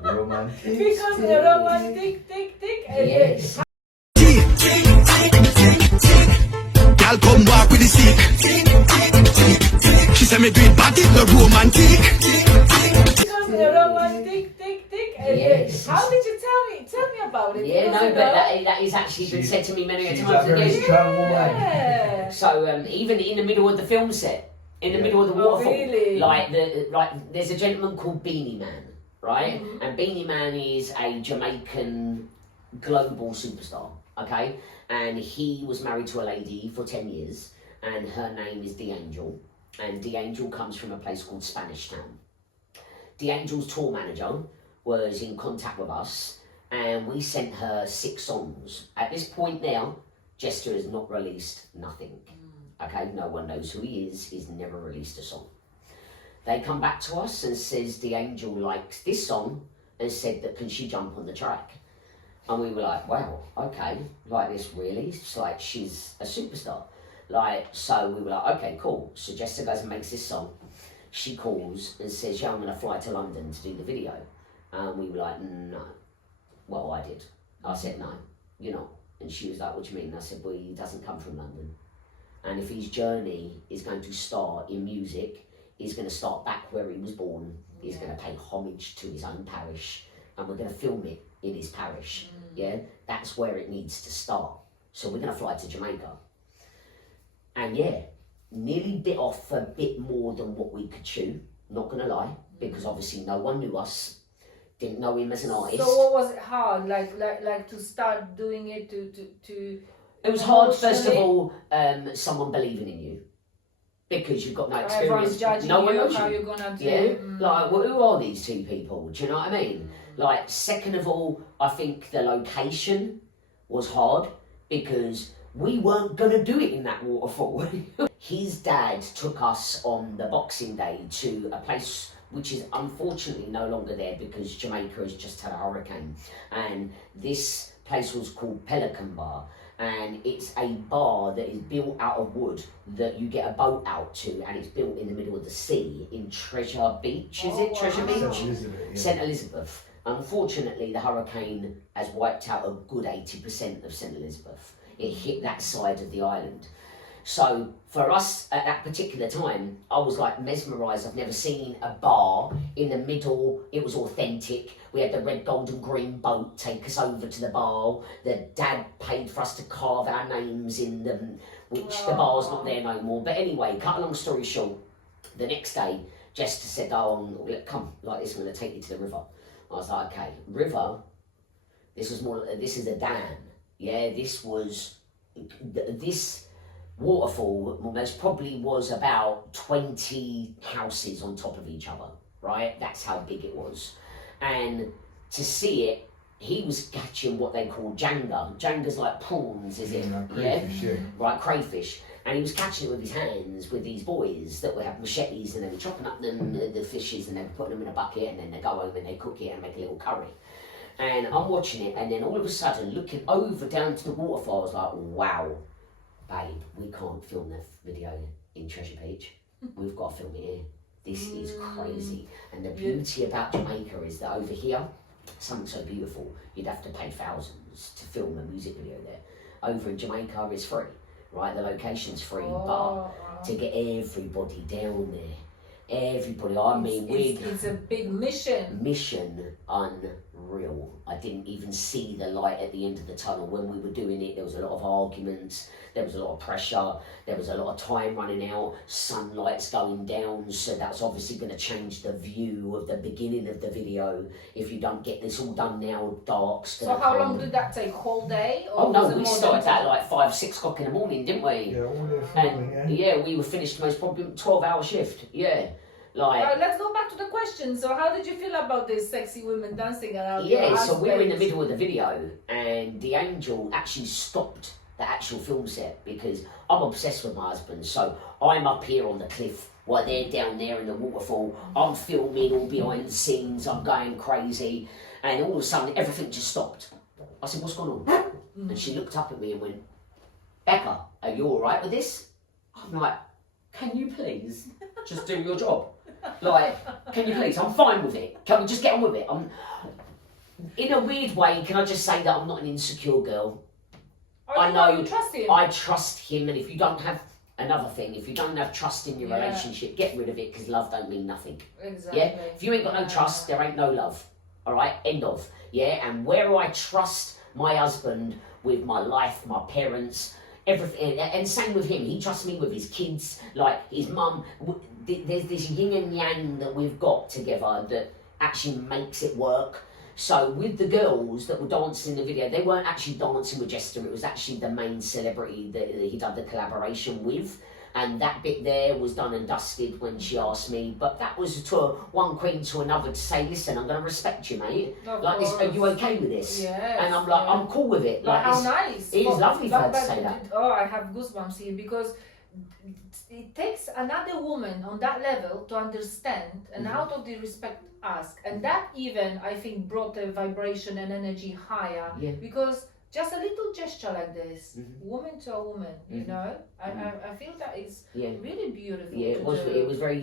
Romantic. Because the romantic, tick. Yes. Girl, come walk with the stick. She said me do it back in the romantic. Because the romantic, tick. Yes. How did you tell me? Tell me about it. Yeah, Because, no, you but know- that is actually been said to me many She's times a very again. strong woman. Yeah. So even in the middle of the film set, in the middle of the Oh, waterfall, really? like there's a gentleman called Beanie Man, right? Mhm. And Beanie Man is a Jamaican global superstar, okay? And he was married to a lady for 10 years, and her name is D'Angel, and D'Angel comes from a place called Spanish Town. D'Angel's tour manager was in contact with us, and we sent her 6 songs. At this point now, Jester has not released nothing. Okay, no one knows who he is. He's never released a song. They come back to us and says D'Angel likes this song and said that can she jump on the track? And we were like, wow, okay, like this really? It's like she's a superstar. Like, so we were like, okay, cool. So Jester goes and makes this song. She calls and says, yeah, I'm gonna fly to London to do the video. And we were like, no. Well, I did. I said, no, you're not. And she was like, what do you mean? I said, well, he doesn't come from London. And if his journey is going to start in music, he's going to start back where he was born. He's going to pay homage to his own parish, and we're going to film it in his parish. Yeah, that's where it needs to start. So we're going to fly to Jamaica. And yeah, nearly bit off a bit more than what we could chew, not going to lie, because obviously no one knew us, didn't know him as an artist. So what was it hard, like to start doing it, to It was hard, first of all, someone believing in you, because you've got no everyone's experience. judging No one you, knows how you. you're gonna do. Yeah, like, well, who are these 2 people? Do you know what I mean? Like, second of all, I think the location was hard because we weren't gonna do it in that waterfall. His dad took us on the Boxing Day to a place which is unfortunately no longer there because Jamaica has just had a hurricane, and this place was called Pelican Bar. And it's a bar that is built out of wood that you get a boat out to, and it's built in the middle of the sea in Treasure Beach, is it? Treasure Beach? St. Elizabeth, yeah. St. Elizabeth. Unfortunately, the hurricane has wiped out a good 80% of St. Elizabeth. It hit that side of the island. So for us at that particular time, I was like mesmerised. I've never seen a bar in the middle. It was authentic. We had the red, gold and green boat take us over to the bar. The dad paid for us to carve our names in them, which the bar's not there no more. But anyway, cut a long story short, the next day, Jester said, oh, come, like this, I'm going to take you to the river. I was like, okay, river, this is a dam. Yeah, this waterfall most probably was about 20 houses on top of each other, right? That's how big it was. And to see it, he was catching what they call janga. Janga's like prawns, is it? Crayfish, yeah. Right, crayfish. And he was catching it with his hands with these boys that would have machetes, and they were chopping up the fishes and they were putting them in a bucket, and then they go home and they cook it and make a little curry. And I'm watching it, and then all of a sudden, looking over down to the waterfall, I was like, wow, babe, we can't film the video in Treasure Beach. We've got to film it here. This is crazy. And the beauty about Jamaica is that over here, something so beautiful, you'd have to pay thousands to film a music video there. Over in Jamaica, it's free, right? The location's free, but to get everybody down there, everybody, I mean, it's a big mission. Mission unreal. I didn't even see the light at the end of the tunnel. When we were doing it, there was a lot of arguments, there was a lot of pressure, there was a lot of time running out, sunlight's going down, so that's obviously going to change the view of the beginning of the video. If you don't get this all done now, dark's So gonna how come. long did that take? Whole day? Or Oh no, was it we more started than at like 5, 6 o'clock in the morning, didn't we? Yeah, all the filming, And yeah. yeah, we were finished most probably 12-hour shift. Yeah, like. Let's go back to the question. So how did you feel about this sexy women dancing around your Yeah, so we were in the husband? middle of the video, and D'Angel actually stopped the actual film set because I'm obsessed with my husband. So I'm up here on the cliff while they're down there in the waterfall. I'm filming all behind the scenes. I'm going crazy, and all of a sudden everything just stopped. I said, "What's going on?" And she looked up at me and went, "Becca, are you all right with this?" I'm like, "Can you please just do your job? Like, can you please? I'm fine with it. Can we just get on with it?" In a weird way, can I just say that I'm not an insecure girl? I know you trust him. I trust him, and if you don't have another thing, if you don't have trust in your Yeah. relationship, get rid of it because love don't mean nothing. Exactly. Yeah? If you ain't got no trust, there ain't no love. All right? End of. Yeah? And where I trust my husband with my life, my parents, everything, and same with him. He trusts me with his kids, like his mum. There's this yin and yang that we've got together that actually makes it work. So with the girls that were dancing in the video, they weren't actually dancing with Jester. It was actually the main celebrity that he done the collaboration with. And that bit there was done and dusted when she asked me, but that was to one queen to another to say, listen, I'm going to respect you, mate. Of Like, this, are you course. okay with this? Yes, And I'm like, yeah. I'm cool with it. Like, how it's- nice. It is But- lovely for her to but- say that. Oh, I have goosebumps here because it takes another woman on that level to understand and Mhm. out of the respect ask. And that even, I think, brought the vibration and energy higher Yeah. because just a little gesture like this, Mhm. woman to a woman, you Mhm. know, I feel that it's Yeah. really beautiful. Yeah, to it was. do. It was very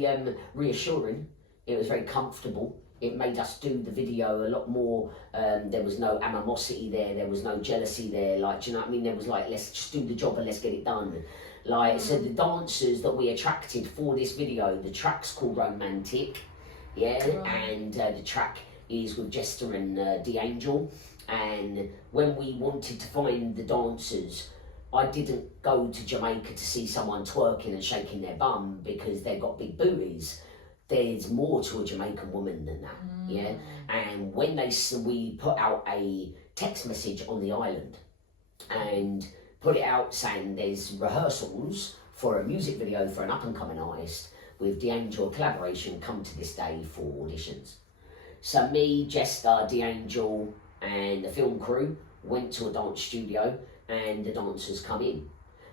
reassuring. It was very comfortable. It made us do the video a lot more. There was no animosity there. There was no jealousy there. Like, do you know what I mean? There was like, let's just do the job and let's get it done. Like, so the dancers that we attracted for this video, the track's called Romantic, yeah, Right. and the track is with Jester and D'Angel. And when we wanted to find the dancers, I didn't go to Jamaica to see someone twerking and shaking their bum because they've got big booties. There's more to a Jamaican woman than that, yeah. And when we put out a text message on the island and put it out saying there's rehearsals for a music video for an up and coming artist with D'Angel collaboration, come to this day for auditions. So me, Jester, D'Angel, and the film crew went to a dance studio, and the dancers come in,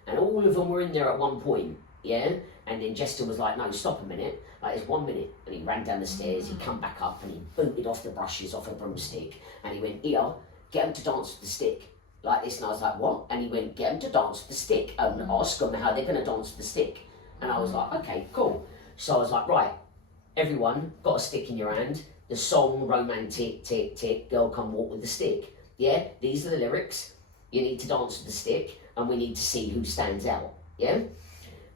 and all of them were in there at one point, yeah. And then Jester was like, "No, stop a minute! Like, it's 1 minute." And he ran down the stairs. He come back up, and he booted off the brushes off a broomstick, and he went, "Here, get him to dance with the stick." Like this, and I was like, "What?" And he went, "Get them to dance with the stick and ask them how they're going to dance with the stick." And I was like, "Okay, cool." So I was like, "Right, everyone got a stick in your hand. The song, romantic, tick, tick, girl come walk with the stick. Yeah, these are the lyrics. You need to dance with the stick, and we need to see who stands out. Yeah."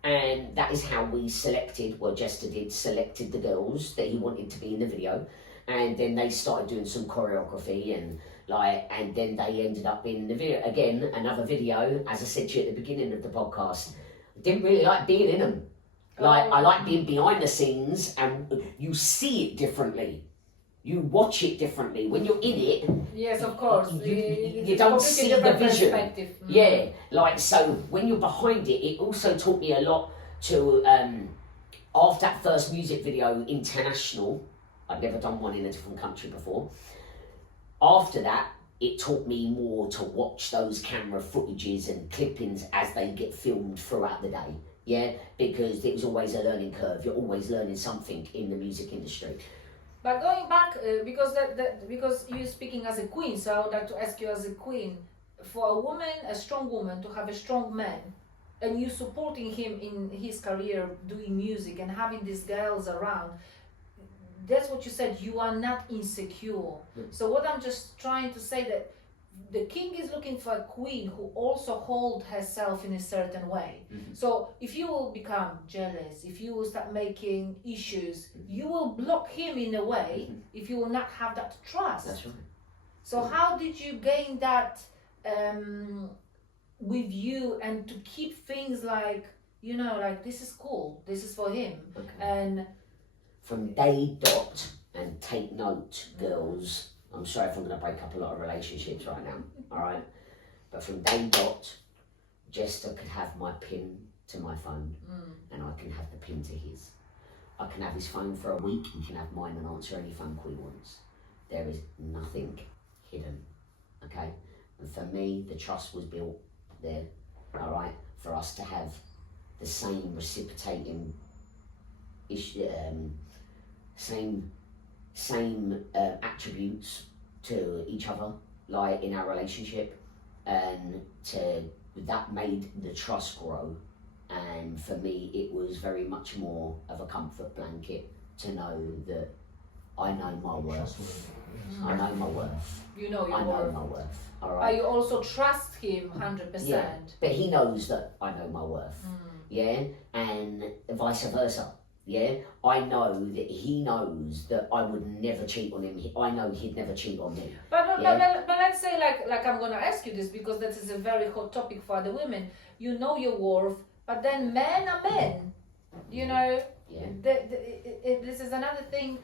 And that is how we selected, well, Jester did, selected the girls that he wanted to be in the video. And then they started doing some choreography and then they ended up being in the video. Again, another video, as I said to you at the beginning of the podcast, I didn't really like being in them. I like being behind the scenes and you see it differently. You watch it differently. When you're in it, Yes, of course. You It's don't completely see the different vision. perspective. yeah, so when you're behind it, it also taught me a lot to, after that first music video, international, I'd never done one in a different country before. After that, it taught me more to watch those camera footages and clippings as they get filmed throughout the day. Yeah, because it was always a learning curve. You're always learning something in the music industry. But going back, because you're speaking as a queen, so I would like to ask you as a queen, for a woman, a strong woman, to have a strong man, and you supporting him in his career doing music and having these girls around, that's what you said, you are not insecure. So what I'm just trying to say that the king is looking for a queen who also hold herself in a certain way. So if you will become jealous, if you will start making issues, you will block him in a way if you will not have that trust. That's right. So how did you gain that with you and to keep things like, you know, like this is cool, this is for him. Okay. And From day dot, and take note, girls. I'm sorry if I'm going to break up a lot of relationships right now, alright? But from day dot, Jester could have my pin to my phone, and I can have the pin to his. I can have his phone for a week, he can have mine and answer any phone call he wants. There is nothing hidden, okay? And for me, the trust was built there, alright? For us to have the same reciprocating issue, same attributes to each other, like in our relationship, and that made the trust grow. And for me, it was very much more of a comfort blanket to know that I know my worth. I know my worth. you know your I know worth. my worth. All But right. you also trust him 100%. Yeah. But he knows that I know my worth. Yeah, and vice versa. Yeah, I know that he knows that I would never cheat on him. I know he'd never cheat on me. But Yeah. let's say like I'm gonna ask you this because that is a very hot topic for the women. You know your worth, but then men are men. You know, Yeah. this is another thing.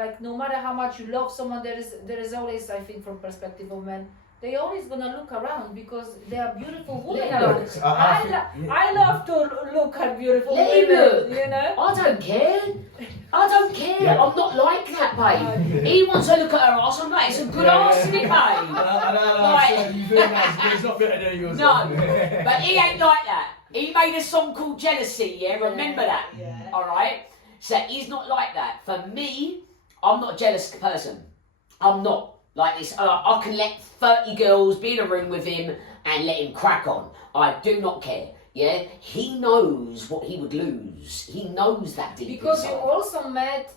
Like no matter how much you love someone, there is always, I think, from perspective of men, they always gonna look around because there are beautiful women Yeah, around. look, I think- yeah. I love to look at beautiful Let him women, look. you know. I don't care. I don't care. Yeah. I'm not like that, babe. He wants to look at her ass. I'm like, it's a good ass, isn't it, babe? Like- you very nice, but it's not better than yours. No, but he ain't like that. He made a song called Jealousy, yeah? Remember that? Yeah. Alright? So he's not like that. For me, I'm not a jealous person. I'm not. Like this, I can let 30 girls be in a room with him and let him crack on. I do not care. Yeah? He knows what he would lose. He knows that deep Because you inside. also met,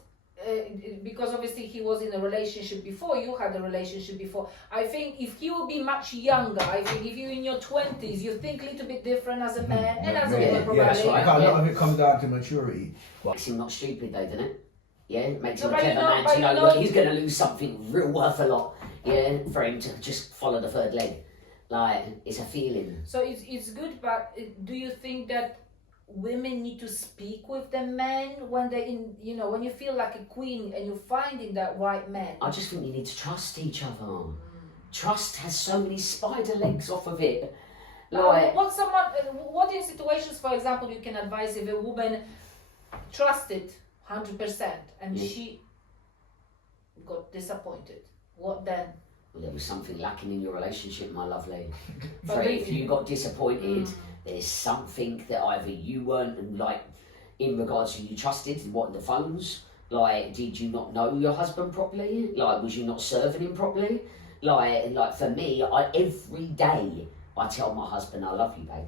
because obviously he was in a relationship before, you had a relationship before. I think if he would be much younger, I think if you're in your 20s, you think a little bit different as a man and as a woman probably. Yeah, that's right. Yeah. A lot of it comes down to maturity. Makes him not stupid though, doesn't it? Yeah, it makes No, him a but you clever know- man but to you know know- that he's going to lose something real worth a lot. Yeah, for him to just follow the third leg. Like, it's a feeling. So it's good, but do you think that women need to speak with the men when they in, you know, when you feel like a queen and you're finding that right man? I just think you need to trust each other. Trust has so many spider legs off of it. Like, What in situations, for example, you can advise if a woman trusted 100% and Yeah. she got disappointed? What then? well, there was something lacking in your relationship, my lovely. But Fred, they- if you got disappointed, there's something that either you weren't, like, in regards to you trusted, what, the phones? Like, did you not know your husband properly? Like, was you not serving him properly? Like for me, every day I tell my husband I love you, babe.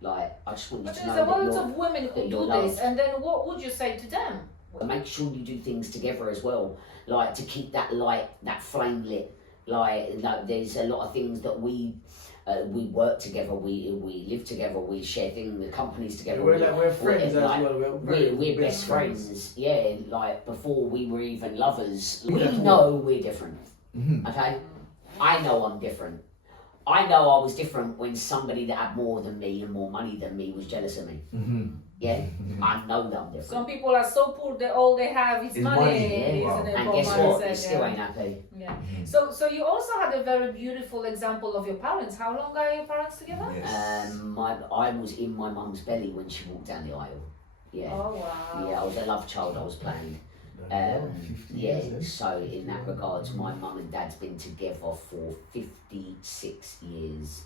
Like, I just want you But to there's know a lot that of women who that do you're this, loved. and then what would you say to them? Make sure you do things together as well, like to keep that light, that flame lit. Like there's a lot of things that we work together, we live together, we share things, the companies together. We're friends as like, well. We're best friends. Yeah, like before we were even lovers. We Definitely. know we're different. Mhm. Okay, I know I'm different. I know I was different when somebody that had more than me and more money than me was jealous of me. Mhm. Yeah, I know that I'm different. Some people are so poor that all they have is Is money, money, yeah. isn't it? And What guess Mara what? said, You still yeah. ain't happy. Yeah. So you also had a very beautiful example of your parents. How long are your parents together? Yes. I was in my mum's belly when she walked down the aisle. Yeah. Oh wow. Yeah, I was a love child, I was planned. 50 Yeah, years, eh? so in that regards, my mum and dad's been together for 56 years.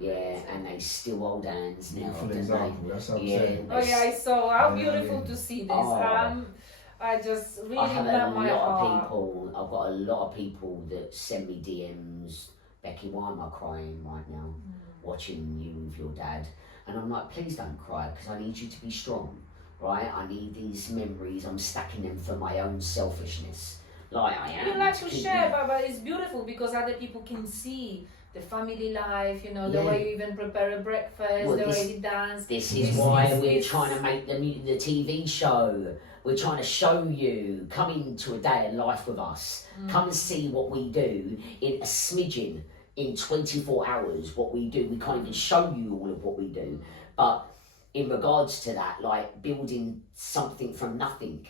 Yeah, and they still hold hands now. Beautiful don't example. That's what I'm Yeah. saying. Oh yeah, I saw. How Yeah, beautiful yeah. to see this. Oh. I just really I have a love my lot of heart. people. I've got a lot of people that send me DMs. Becky, why am I crying right now? Watching you with your dad, and I'm like, please don't cry, because I need you to be strong, right? I need these memories. I'm stacking them for my own selfishness. Like I am. You like to keep share, them- but it's beautiful because other people can see the family life. You know, the Yeah. way you even prepare a breakfast, Well, the this- way you dance. This is This why is- we're this- trying to make the TV show. We're trying to show you, come into a day of life with us. Come and see what we do in a smidgen, in 24 hours, what we do. We can't even show you all of what we do. But in regards to that, like building something from nothing,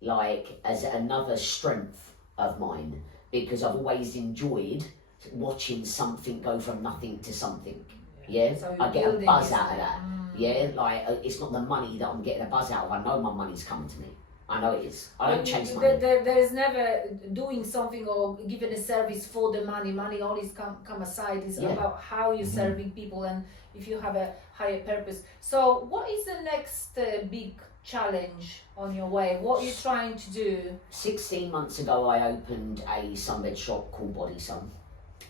like as another strength of mine, because I've always enjoyed watching something go from nothing to something. Yeah, So you're I get a building, buzz isn't out of it? that. Yeah, like it's not the money that I'm getting a buzz out of. I know my money's coming to me. I know it is. I don't But chase there- money. there is never doing something or giving a service for the money. Money always come aside. It's Yeah. about how you're serving people and if you have a higher purpose. So what is the next big challenge on your way? What are you trying to do? 16 months ago, I opened a sunbed shop called Body Sun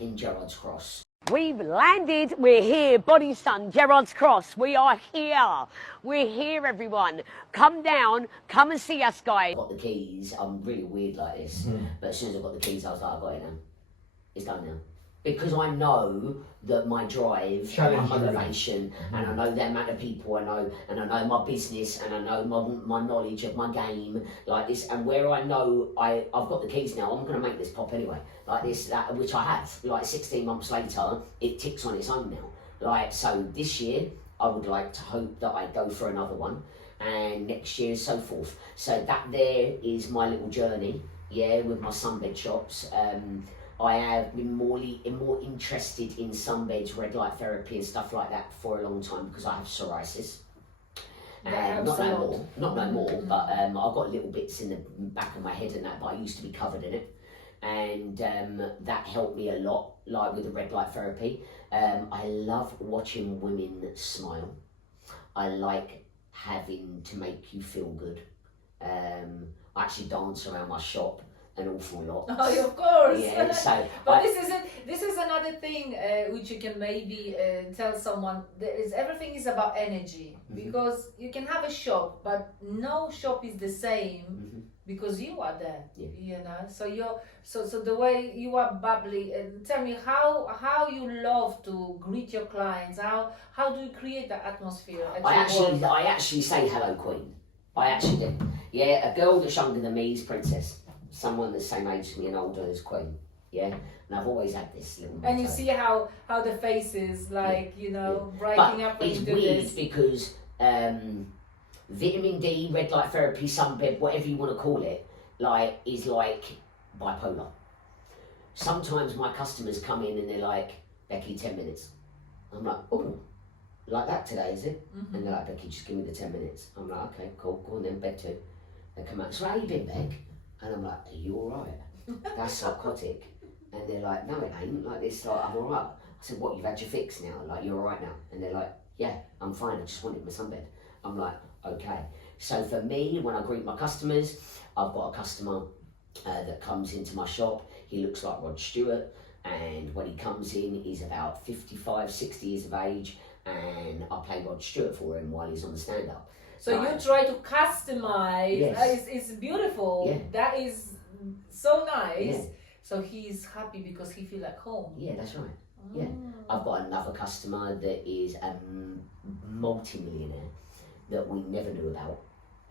in Gerrards Cross. We've landed. We're here, Body Sun, Gerrards Cross. We are here. We're here, everyone. Come down. Come and see us, guys. I got the keys. I'm really weird like this, but as soon as I got the keys, I was like, I got it now. It's done now. Because I know that my drive, and Challenge my you. motivation, and I know the amount of people I know, and I know my business, and I know my knowledge of my game, like this, and where I know I've got the keys now, I'm going to make this pop anyway, like this, that, which I have. Like 16 months later, it ticks on its own now. Like, so this year, I would like to hope that I go for another one, and next year, so forth. So that there is my little journey, yeah, with my sunbed shops. I have been more interested in sunbeds, red light therapy and stuff like that for a long time because I have psoriasis. That Not helps a no lot. more, not no more, but I've got little bits in the back of my head and that, but I used to be covered in it. And that helped me a lot, like with the red light therapy. I love watching women smile. I like having to make you feel good. I actually dance around my shop an awful lot. Oh, of course. Yeah, so But this is another thing which you can maybe tell someone. Everything is about energy, because you can have a shop, but no shop is the same because you are there. Yeah. You know, so so the way you are bubbly. Tell me how you love to greet your clients. How do you create that atmosphere at your work? I actually say hello, Queen. I actually do. Yeah, a girl that's younger than me is Princess. Someone that's same age as me and older is Queen. Yeah, and I've always had this little. And you motto. see how the faces, like, you know, brightening up when it's you do weird this. because vitamin D, red light therapy, sunbed, whatever you want to call it, is like bipolar. Sometimes my customers come in and they're like, Becky, 10 minutes. I'm like, oh, like that today, is it? And they're like, Becky, just give me the 10 minutes. I'm like, okay, cool, go on then, bed too. They come out, so how you been, Beck? And I'm like, are you alright? That's psychotic. And they're like, no, it ain't. Like this, like, I'm alright. I said, what, you've had your fix now? Like, you're alright now? And they're like, yeah, I'm fine. I just wanted my sunbed. I'm like, okay. So for me, when I greet my customers, I've got a customer that comes into my shop. He looks like Rod Stewart. And when he comes in, he's about 55, 60 years of age. And I play Rod Stewart for him while he's on the stand-up. So you try to customize. Yes. It's beautiful. Yeah. That is so nice. Yeah. So he's happy because he feels like home. Yeah, that's right. Yeah. I've got another customer that is a multi-millionaire that we never knew about.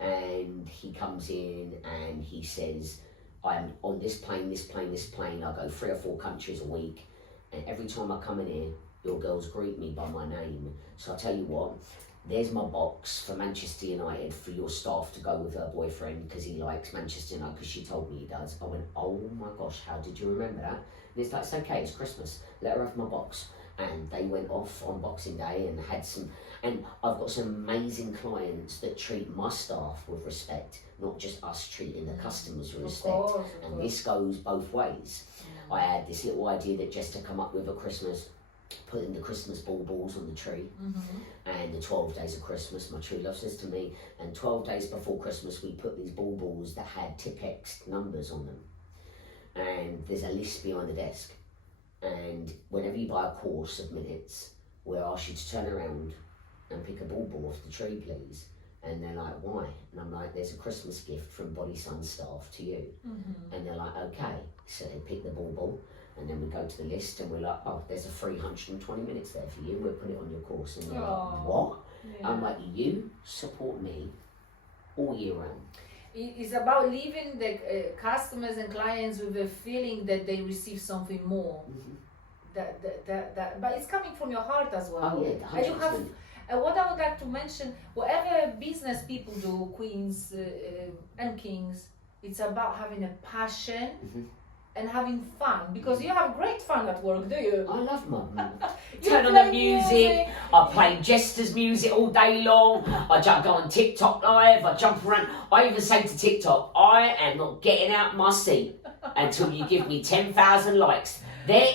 And he comes in and he says, I'm on this plane. I go 3 or 4 countries a week. And every time I come in here, your girls greet me by my name. So I tell you what, there's my box for Manchester United for your staff to go with her boyfriend because he likes Manchester United because she told me he does. I went, oh my gosh, how did you remember that? And it's like, it's okay, it's Christmas. Let her have my box. And they went off on Boxing Day and had some, and I've got some amazing clients that treat my staff with respect, not just us treating the customers with respect. Of And course. this goes both ways. I had this little idea that just to come up with a Christmas, putting the Christmas baubles on the tree, and the 12 days of Christmas, my true love says to me, and 12 days before Christmas we put these baubles that had Tipex numbers on them, and there's a list behind the desk, and whenever you buy a course of minutes, we'll ask you to turn around and pick a bauble off the tree, please. And they're like, why? And I'm like, there's a Christmas gift from Body Sun staff to you. And they're like, okay. So they pick the bauble, and then we go to the list, and we're like, oh, there's a 320 minutes there for you. We'll put it on your course. And they're like, what? Yeah. I'm like, you support me all year round. It's about leaving the customers and clients with a feeling that they receive something more. But it's coming from your heart as well. Oh yeah, And you have 100%. what I would like to mention, whatever business people do, queens and kings, it's about having a passion and having fun, because you have great fun at work, do you? I love mum. You Turn on play the music. I play Jester's music all day long. I go on TikTok live. I jump around. I even say to TikTok, I am not getting out my seat until you give me 10,000 likes. They're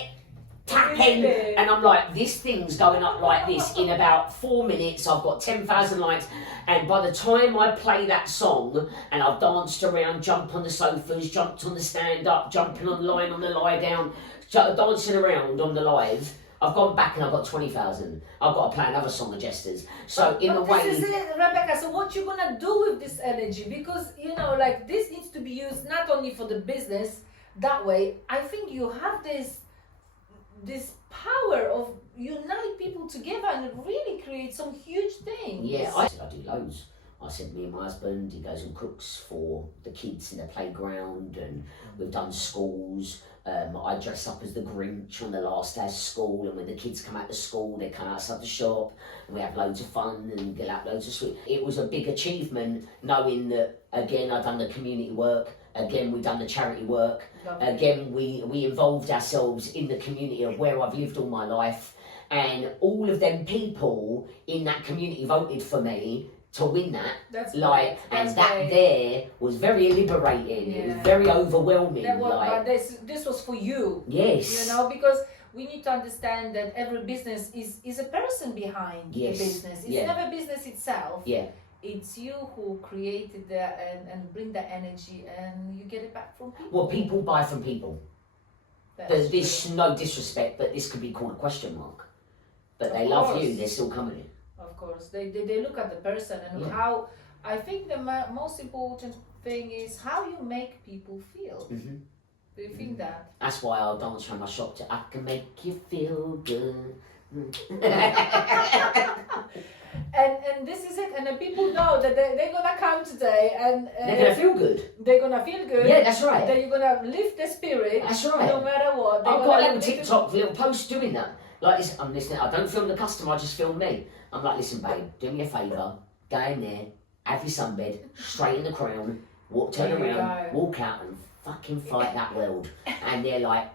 tapping, and I'm like, this thing's going up like this. In about 4 minutes, I've got 10,000 likes. And by the time I play that song, and I've danced around, jumped on the sofas, jumped on the stand-up, jumping on the line on the lie-down, dancing around on the live, I've gone back and I've got 20,000. I've got to play another song of Jesters. So in a way... This is it, Rebecca. So what you gonna do with this energy? Because, you know, like, this needs to be used not only for the business, that way. I think you have this power of unite people together and really create some huge things. Yeah, I do loads. I said, me and my husband, he goes and cooks for the kids in the playground, and we've done schools. I dress up as the Grinch on the last day of school, and when the kids come out of school, they come outside the shop, and we have loads of fun and get out loads of sweet. It was a big achievement knowing that, again, I've done the community work. Again, we done the charity work. Lovely. Again, we involved ourselves in the community of where I've lived all my life, and all of them people in that community voted for me to win that. That's Like, great. and That's that great. there was very liberating. It was Yeah. very overwhelming. That was, like, but this was for you. yes. You know, because we need to understand that every business is a person behind Yes. the business. It's Yeah. never business itself. Yeah. It's you who created that and bring the energy, and you get it back from people. Well, people buy from people. That's There's this, true. no disrespect, but this could be called a question mark. But Of they love course. you, they're still coming. Of course, they look at the person and Yeah. how. I think the most important thing is how you make people feel. Mm-hmm. Do you think that? That's why I'll dance around my shop to I can make you feel good. And this is it, and the people know that they're gonna come today and They're gonna feel good. they're gonna feel good. Yeah, that's right. That you're gonna lift the spirit. That's right. No matter what. They're I've gonna got a have little TikTok little post doing that. Like this, I'm listening. I don't film the customer, I just film me. I'm like, listen, babe, do me a favour. Go in there, have your sunbed, straight in the crown, turn There you around, go. walk out, and fucking fight that world. And they're like,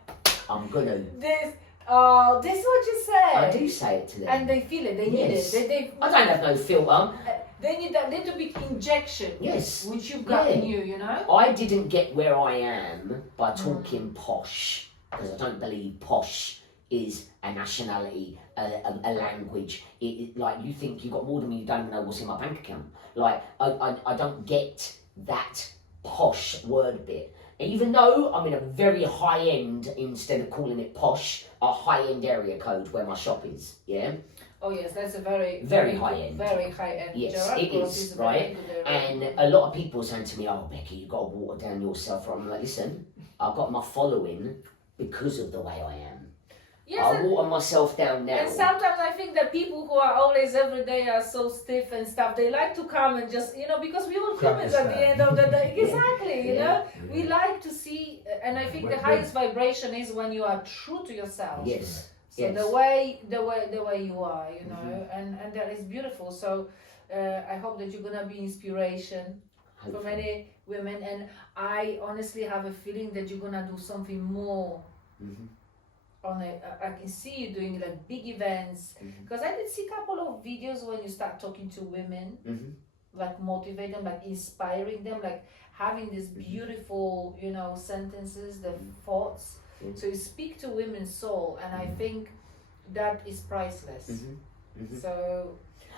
I'm gonna. This is what you say. I do say it to them. And they feel it. They need Yes. it. I don't have no filter. They need that little bit injection. Yes. Which you've got in Yeah. you. You know. I didn't get where I am by talking posh, because I don't believe posh is a nationality, a language. Like, you think you got more than me, you don't even know what's in my bank account. Like, I don't get that posh word bit. Even though I'm in a very high end, instead of calling it posh, a high end area code where my shop is, yeah? Oh yes, that's a very Very good- high end. Very high end. Yes, Gerard it Cross is, a very right? good area. And a lot of people saying to me, oh, Becky, you've got to water down yourself. I'm like, listen, I've got my following because of the way I am. yes, I'll and, water myself down now. and sometimes I think that people who are always every day are so stiff and stuff. They like to come and just because we all Crack humans the at the stand. end of the day. Exactly, you Yeah. know. We like to see, and I think the highest vibration is when you are true to yourself. Yes. So yes. the way you are, you know, and that is beautiful. So I hope that you're gonna be inspiration for Hopefully. many women, and I honestly have a feeling that you're gonna do something more. Mhm. I can see you doing like big events, Mhm. because I did see a couple of videos when you start talking to women, Mhm. like motivate them, like inspiring them, like having these beautiful, sentences, the thoughts. Yeah. So you speak to women's soul, and I think that is priceless. Mhm. Mhm. So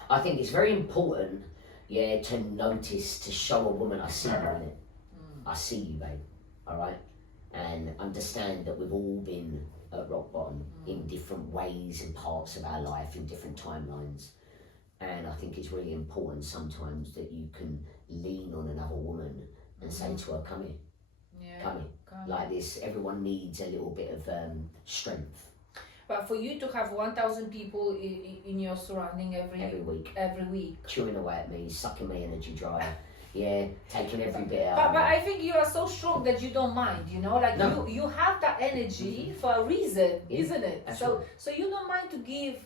I think it's very important, yeah, to notice, to show a woman, I see you in it. I see you, babe. All right? And understand that we've all been at rock bottom in different ways and parts of our life, in different timelines. And I think it's really important sometimes that you can lean on another woman and say to her, come here, yeah. come here. Like this, everyone needs a little bit of strength But for you to have 1,000 people in your surrounding every week. every week. Chewing away at me, sucking my energy dry. Yeah, taking every bit out. But of me. I think you are so strong that you don't mind, like No. you have that energy for a reason, Yeah, isn't it? that's So right. so you don't mind to give.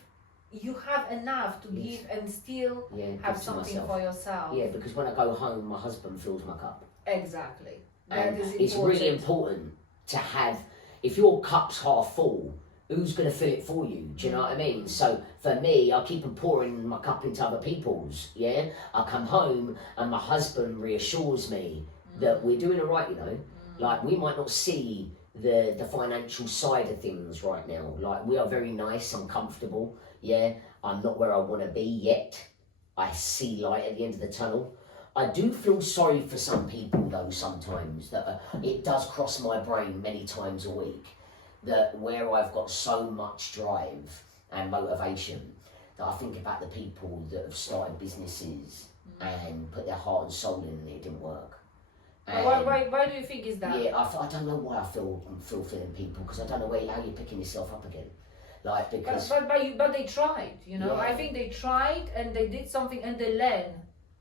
You have enough to Yes. give and still Yeah, have give to something myself. for yourself. Yeah, because when I go home, my husband fills my cup. Exactly. That And is important. it's really important to have, if your cup's half full, who's going to fill it for you? Do you know what I mean? So for me, I keep on pouring my cup into other people's, yeah? I come home and my husband reassures me that we're doing all right, Like, we might not see the financial side of things right now. Like, we are very nice and comfortable, yeah? I'm not where I want to be yet. I see light at the end of the tunnel. I do feel sorry for some people though sometimes, that it does cross my brain many times a week, that where I've got so much drive and motivation, that I think about the people that have started businesses and put their heart and soul in and it didn't work. But why do you think is that? Yeah, I don't know why I'm fulfilling people, because I don't know how you're picking yourself up again. Like, because... But they tried, Yeah. I think they tried and they did something and they learned.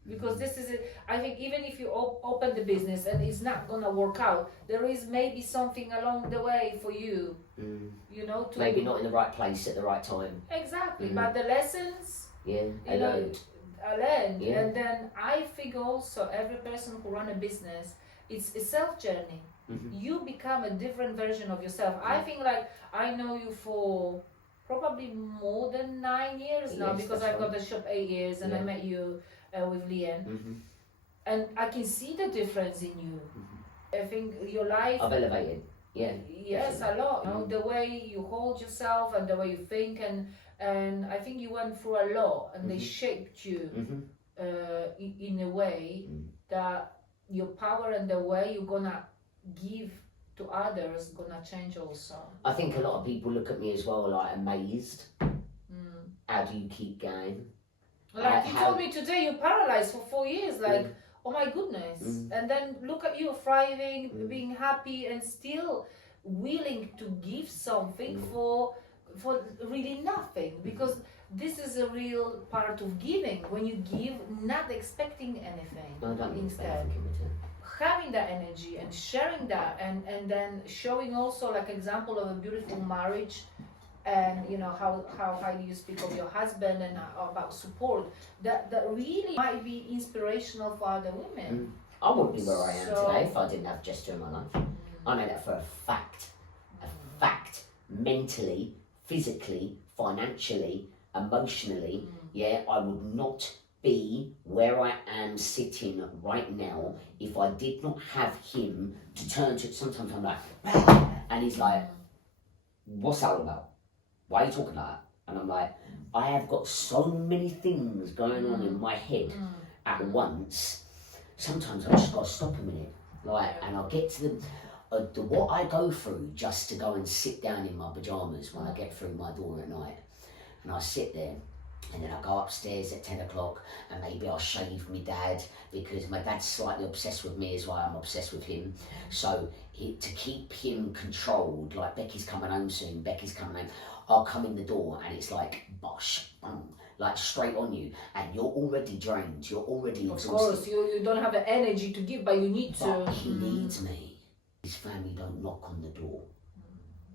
Because this is it. I think even if you open the business and it's not gonna work out, there is maybe something along the way for you, to maybe not in the right place at the right time. exactly. Mhm. But the lessons, Yeah, I know, learned. I learned, Yeah. and then I think also every person who run a business it's a self journey. Mhm. You become a different version of yourself. I think like I know you for probably more than 9 years now, Yes, because that's I've got the shop 8 years, and I Yeah. met you with Leanne, Mhm. and I can see the difference in you. Mhm. I think your life. I've elevated. Yeah. Yes, a lot. You know, the way you hold yourself and the way you think, and I think you went through a lot, and they Mhm. shaped you Mhm. in a way Mm. that your power and the way you're gonna give to others gonna change also. I think a lot of people look at me as well, like amazed. Mm. How do you keep going? Like you how- told me today, you're paralyzed for 4 years. Like, Mm. oh my goodness! Mm. And then look at you thriving, Mm. being happy, and still willing to give something Mm. for really nothing. Because this is a real part of giving. When you give, not expecting anything. No, I don't need Instead, to give it having that energy and sharing that, and then showing also like example of a beautiful marriage, and you know how highly you speak of your husband, and about support, that really might be inspirational for other women. Mm. I wouldn't be where I am So- today if I didn't have Jester in my life. I know that for a fact. A fact. Mentally, physically, financially, emotionally, yeah, I would not be where I am sitting right now if I did not have him to turn to. Sometimes I'm like, and he's like, what's that all about? Why are you talking like that? And I'm like, I have got so many things going on in my head at once. Sometimes I just got to stop a minute, like, and I'll get to the what I go through just to go and sit down in my pajamas when I get through my door at night, and I sit there. And then I go upstairs at 10 o'clock and maybe I'll shave my dad, because my dad's slightly obsessed with me as well. I'm obsessed with him. So to keep him controlled, like Becky's coming home soon, I'll come in the door and it's like, bosh, boom, like straight on you. And you're already drained, you're already Of exhausted. course, you don't have the energy to give, but you need to. But he needs me. His family don't knock on the door.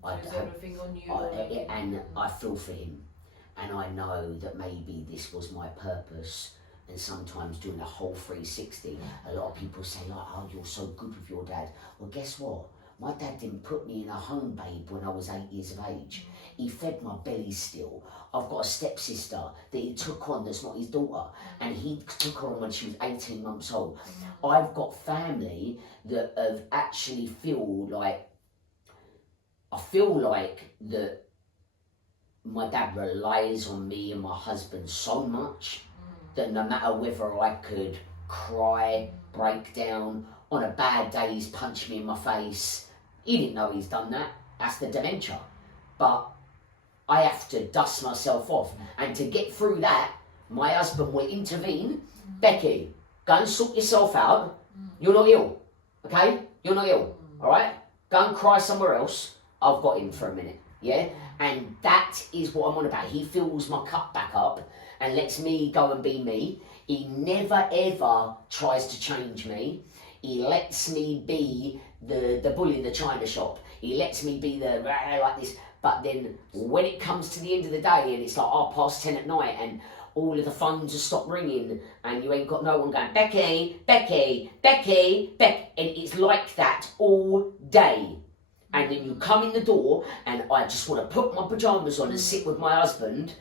I There's don't- everything on you. and I feel for him, and I know that maybe this was my purpose. And sometimes doing a whole 360, a lot of people say like, oh, you're so good with your dad. Well, guess what? My dad didn't put me in a home, babe, when I was 8 years of age. He fed my belly still. I've got a stepsister that he took on that's not his daughter, and he took her on when she was 18 months old. I've got family that have actually I feel like that my dad relies on me and my husband so much that no matter whether I could cry, break down, on a bad day he's punched me in my face. He didn't know he's done that. That's the dementia. But I have to dust myself off. And to get through that, my husband will intervene. Becky, go and sort yourself out. You're not ill, okay? You're not ill, all right? Go and cry somewhere else. I've got him for a minute, yeah? And that is what I'm on about. He fills my cup back up and lets me go and be me. He never ever tries to change me. He lets me be the bully in the china shop. He lets me be the like this. But then when it comes to the end of the day and it's like 10:30 at night and all of the phones have stopped ringing and you ain't got no one going, Becky, Becky, Becky, Becky. And it's like that all day. And then you come in the door and I just want to put my pajamas on and sit with my husband.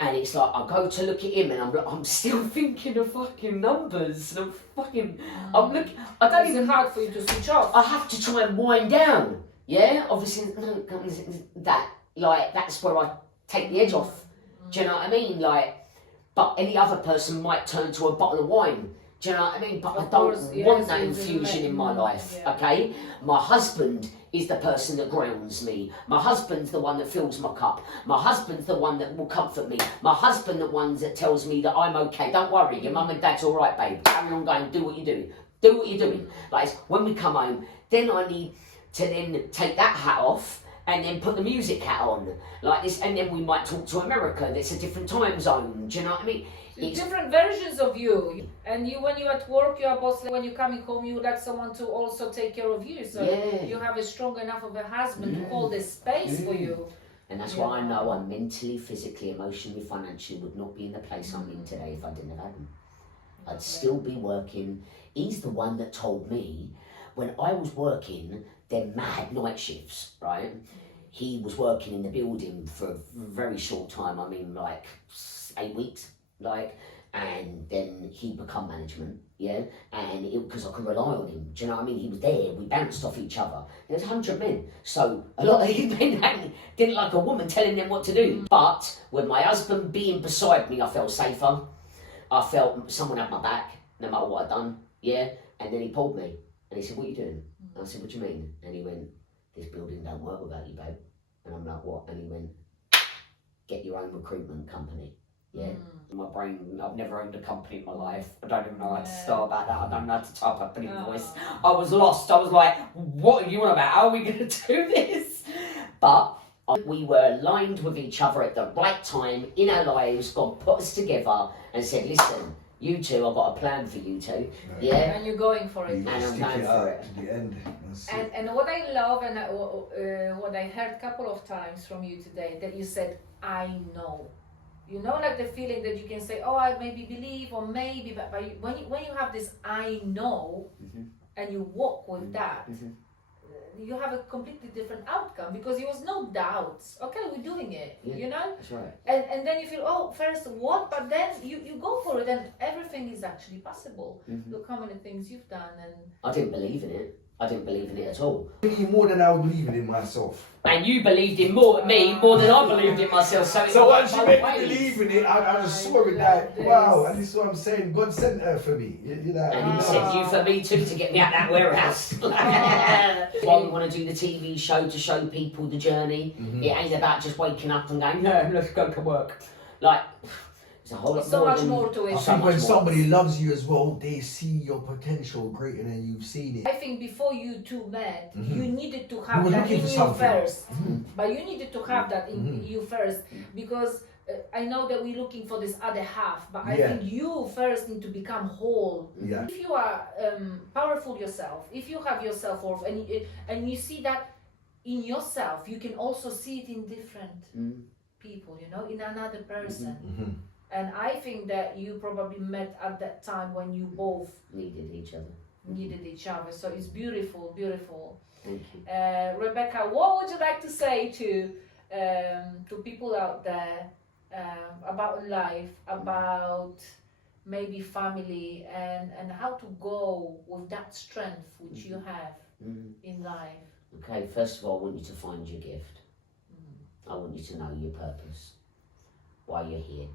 And it's like, I go to look at him and I'm still thinking of fucking numbers. And I'm looking, I don't It's even, hard for you to switch off. I have to try and wind down. Yeah, obviously, that's where I take the edge off. Do you know what I mean? But any other person might turn to a bottle of wine. Do you know what I mean? But Of I don't course, want yes, that it's infusion in my life, yeah. okay? My husband is the person that grounds me. My husband's the one that fills my cup. My husband's the one that will comfort me. My husband the one that tells me that I'm okay. Don't worry, your mum and dad's all right, babe. Carry on going, do what you do. Do what you're doing. Like, when we come home, then I need to then take that hat off and then put the music hat on. Like this, and then we might talk to America. That's a different time zone. Do you know what I mean? It's Different versions of you, and you when you're at work, you're boss. When you're coming home, you like someone to also take care of you. So Yeah. you have a strong enough of a husband to hold the space for you. And that's why I know I mentally, physically, emotionally, financially would not be in the place I'm in today if I didn't have had him. I'd still be working. He's the one that told me when I was working them mad night shifts, right? He was working in the building for a very short time. I mean, like 8 weeks, like, and then he become management, yeah. And because I could rely on him, do you know what I mean? He was there. We bounced off each other. There was 100 men, so a lot of these men didn't like a woman telling them what to do. But with my husband being beside me, I felt safer. I felt someone had my back, no matter what I'd done, yeah. And then he pulled me, and he said, "What are you doing?" And I said, "What do you mean?" And he went, "This building don't work without you, babe." And I'm like, "What?" And he went, "Get your own recruitment company." Yeah. In my brain, I've never owned a company in my life. I don't even know how to start about that. I don't know how to type up an invoice. I was lost. I was like, what are you on about? How are we going to do this? But we were aligned with each other at the right time in our lives. God put us together and said, "Listen, you two, I've got a plan for you two." Yeah. And you're going for it. You And I'm stick going it for out it. to the end. That's it. And what I love and what I heard a couple of times from you today, that you said, "I know." You know, like the feeling that you can say, "Oh, I maybe believe," or maybe, but when you have this "I know," and you walk with that, you have a completely different outcome, because there was no doubts. Okay, we're doing it. Yeah. You know. That's right. And then you feel, oh, first what, but then you go for it, and everything is actually possible. Look how many things you've done, and I didn't believe in it. I didn't believe in it at all. I believe more than I would believe in myself. And you believed in me more than I believed in myself. So, So it once you both make me ways. believe in it, I just saw it like, wow, and this is what I'm saying. God sent her for me. You know, And he sent you for me too, to get me out of that warehouse. Why we want to do the TV show, to show people the journey. It ain't about just waking up and going, "No, let's go to work." Like, it's a whole lot so more much than- more to it. I So think much when more. somebody loves you as well, they see your potential greater than you've seen it. I think before you two met, you needed to You have were that looking in for you something. first. But you needed to have that in you first, because I know that we're looking for this other half, but I Yeah. think you first need to become whole. Yeah. If you are powerful yourself, if you have your self-worth, and you see that in yourself, you can also see it in different people, you know, in another person. And I think that you probably met at that time when you both Needed each other. needed each other. So it's beautiful, beautiful. Thank you. Rebecca, what would you like to say to people out there about life, about maybe family, and how to go with that strength which you have in life? Okay, first of all, I want you to find your gift. I want you to know your purpose, why you're here.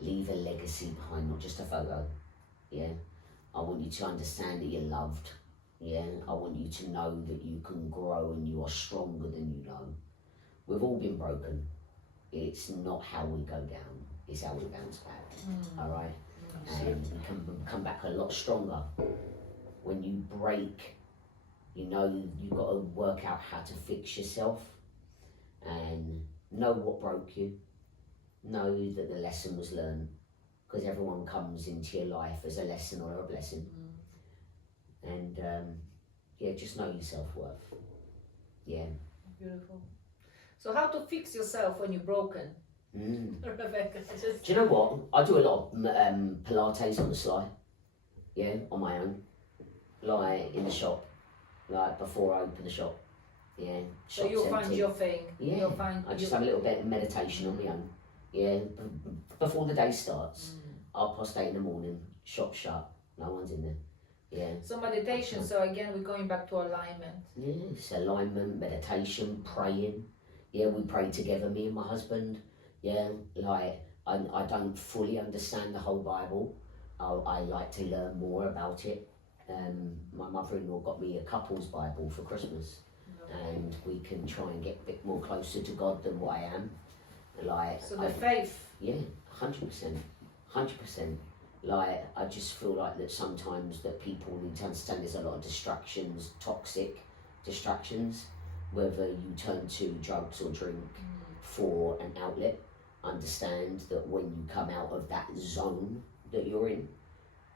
Leave a legacy behind, not just a photo. Yeah. I want you to understand that you're loved. Yeah. I want you to know that you can grow and you are stronger than you know. We've all been broken. It's not how we go down, it's how we bounce back. All right. And we can come back a lot stronger. When you break, you know you've got to work out how to fix yourself and know what broke you. Know that the lesson was learned, because everyone comes into your life as a lesson or a blessing. And yeah, just know your self-worth. Yeah. Beautiful. So how to fix yourself when you're broken? Rebecca, just... Do you know what? I do a lot of Pilates on the sly. Yeah, on my own. Like in the shop. Like before I open the shop. Yeah. So shop's you'll find empty. your thing. Yeah, You'll find I just have a little bit of meditation on my own. Yeah, before the day starts. 8:30 in the morning, shop shut, no one's in there. Yeah. So meditation, so again we're going back to alignment. Yes, alignment, meditation, praying. Yeah, we pray together, me and my husband. Yeah, like I don't fully understand the whole Bible. I like to learn more about it. My mother-in-law got me a couple's Bible for Christmas. And we can try and get a bit more closer to God than what I am. Like, So the faith. yeah, 100%, 100%. Like, I just feel like that sometimes that people need to understand there's a lot of distractions, toxic distractions, whether you turn to drugs or drink for an outlet. Understand that when you come out of that zone that you're in,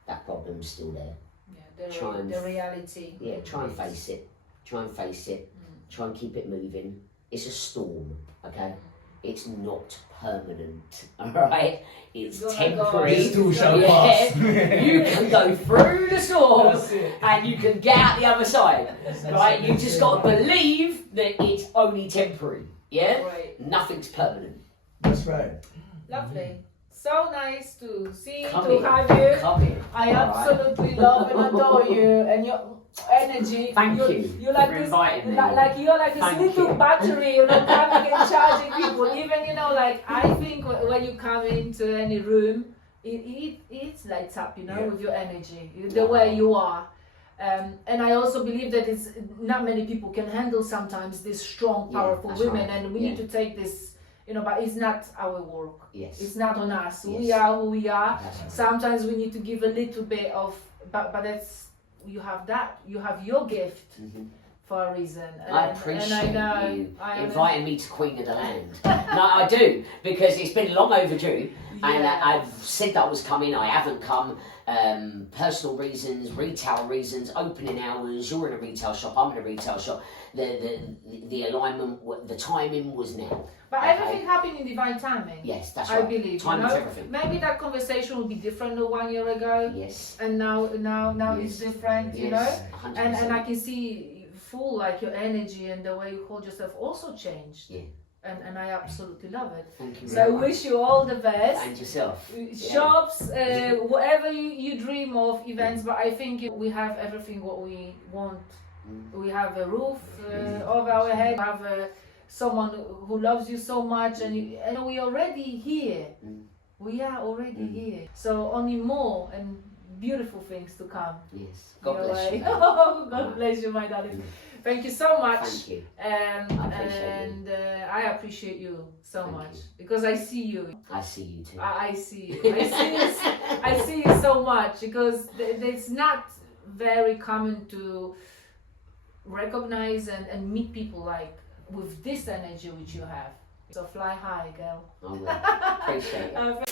that problem's still there. Yeah, Try and the reality. Yeah, try and face it. Try and face it. Try and keep it moving. It's a storm, okay? it's not permanent, alright? It's Gonna go. temporary. This too shall Yeah. pass. You can go through the storm That's it. and you can get out the other side, right? You just got to believe that it's only temporary, yeah? Right. Nothing's permanent. That's right. Lovely. So nice to see, Come to here. have you. Come here. I Alright. absolutely love and adore you and your energy. Thank you're, you You're like for this, inviting me. like you're like this Thank little you. battery, coming and charging people. Even like I think when you come into any room, it lights up, Yeah. with your energy, the way you are. And I also believe that it's not many people can handle sometimes these strong, Yeah, powerful that's women, right. and we Yeah. need to take this. But it's not our work. Yes. It's not on us. We Yes. are who we are. That's right. Sometimes we need to give a little bit of, but that's, you have that. You have your gift Mhm. for a reason. I appreciate and I know, you I am- inviting me to Queen of the Land. No, I do, because it's been long overdue, and Yeah. I've said that I was coming, I haven't come. Personal reasons, retail reasons, opening hours, you're in a retail shop, I'm in a retail shop. The alignment, the timing was now. But Okay. everything happened in divine timing. Yes, that's I right. believe. Time is everything. Maybe that conversation would be different 1 year ago, Yes. and now it's Yes. different. Yes. 100%. And I can see full your energy and the way you hold yourself also changed. Yeah. And I absolutely love it. Thank you So I very much. wish you all the best. And yourself. Shops, whatever you dream of, events, but I think we have everything what we want. We have a roof over our head, we have someone who loves you so much, and we're already here. We are already here. So only more and beautiful things to come. Yes. God your bless way. you. Oh, God bless you, my darling. Thank you so much. Thank you. I appreciate you. and I appreciate you so Thank much you. because I see you. I see you too. I see you. I see you so much because it's not very common to recognize and meet people like with this energy which you have. So fly high, girl. I will. Appreciate it.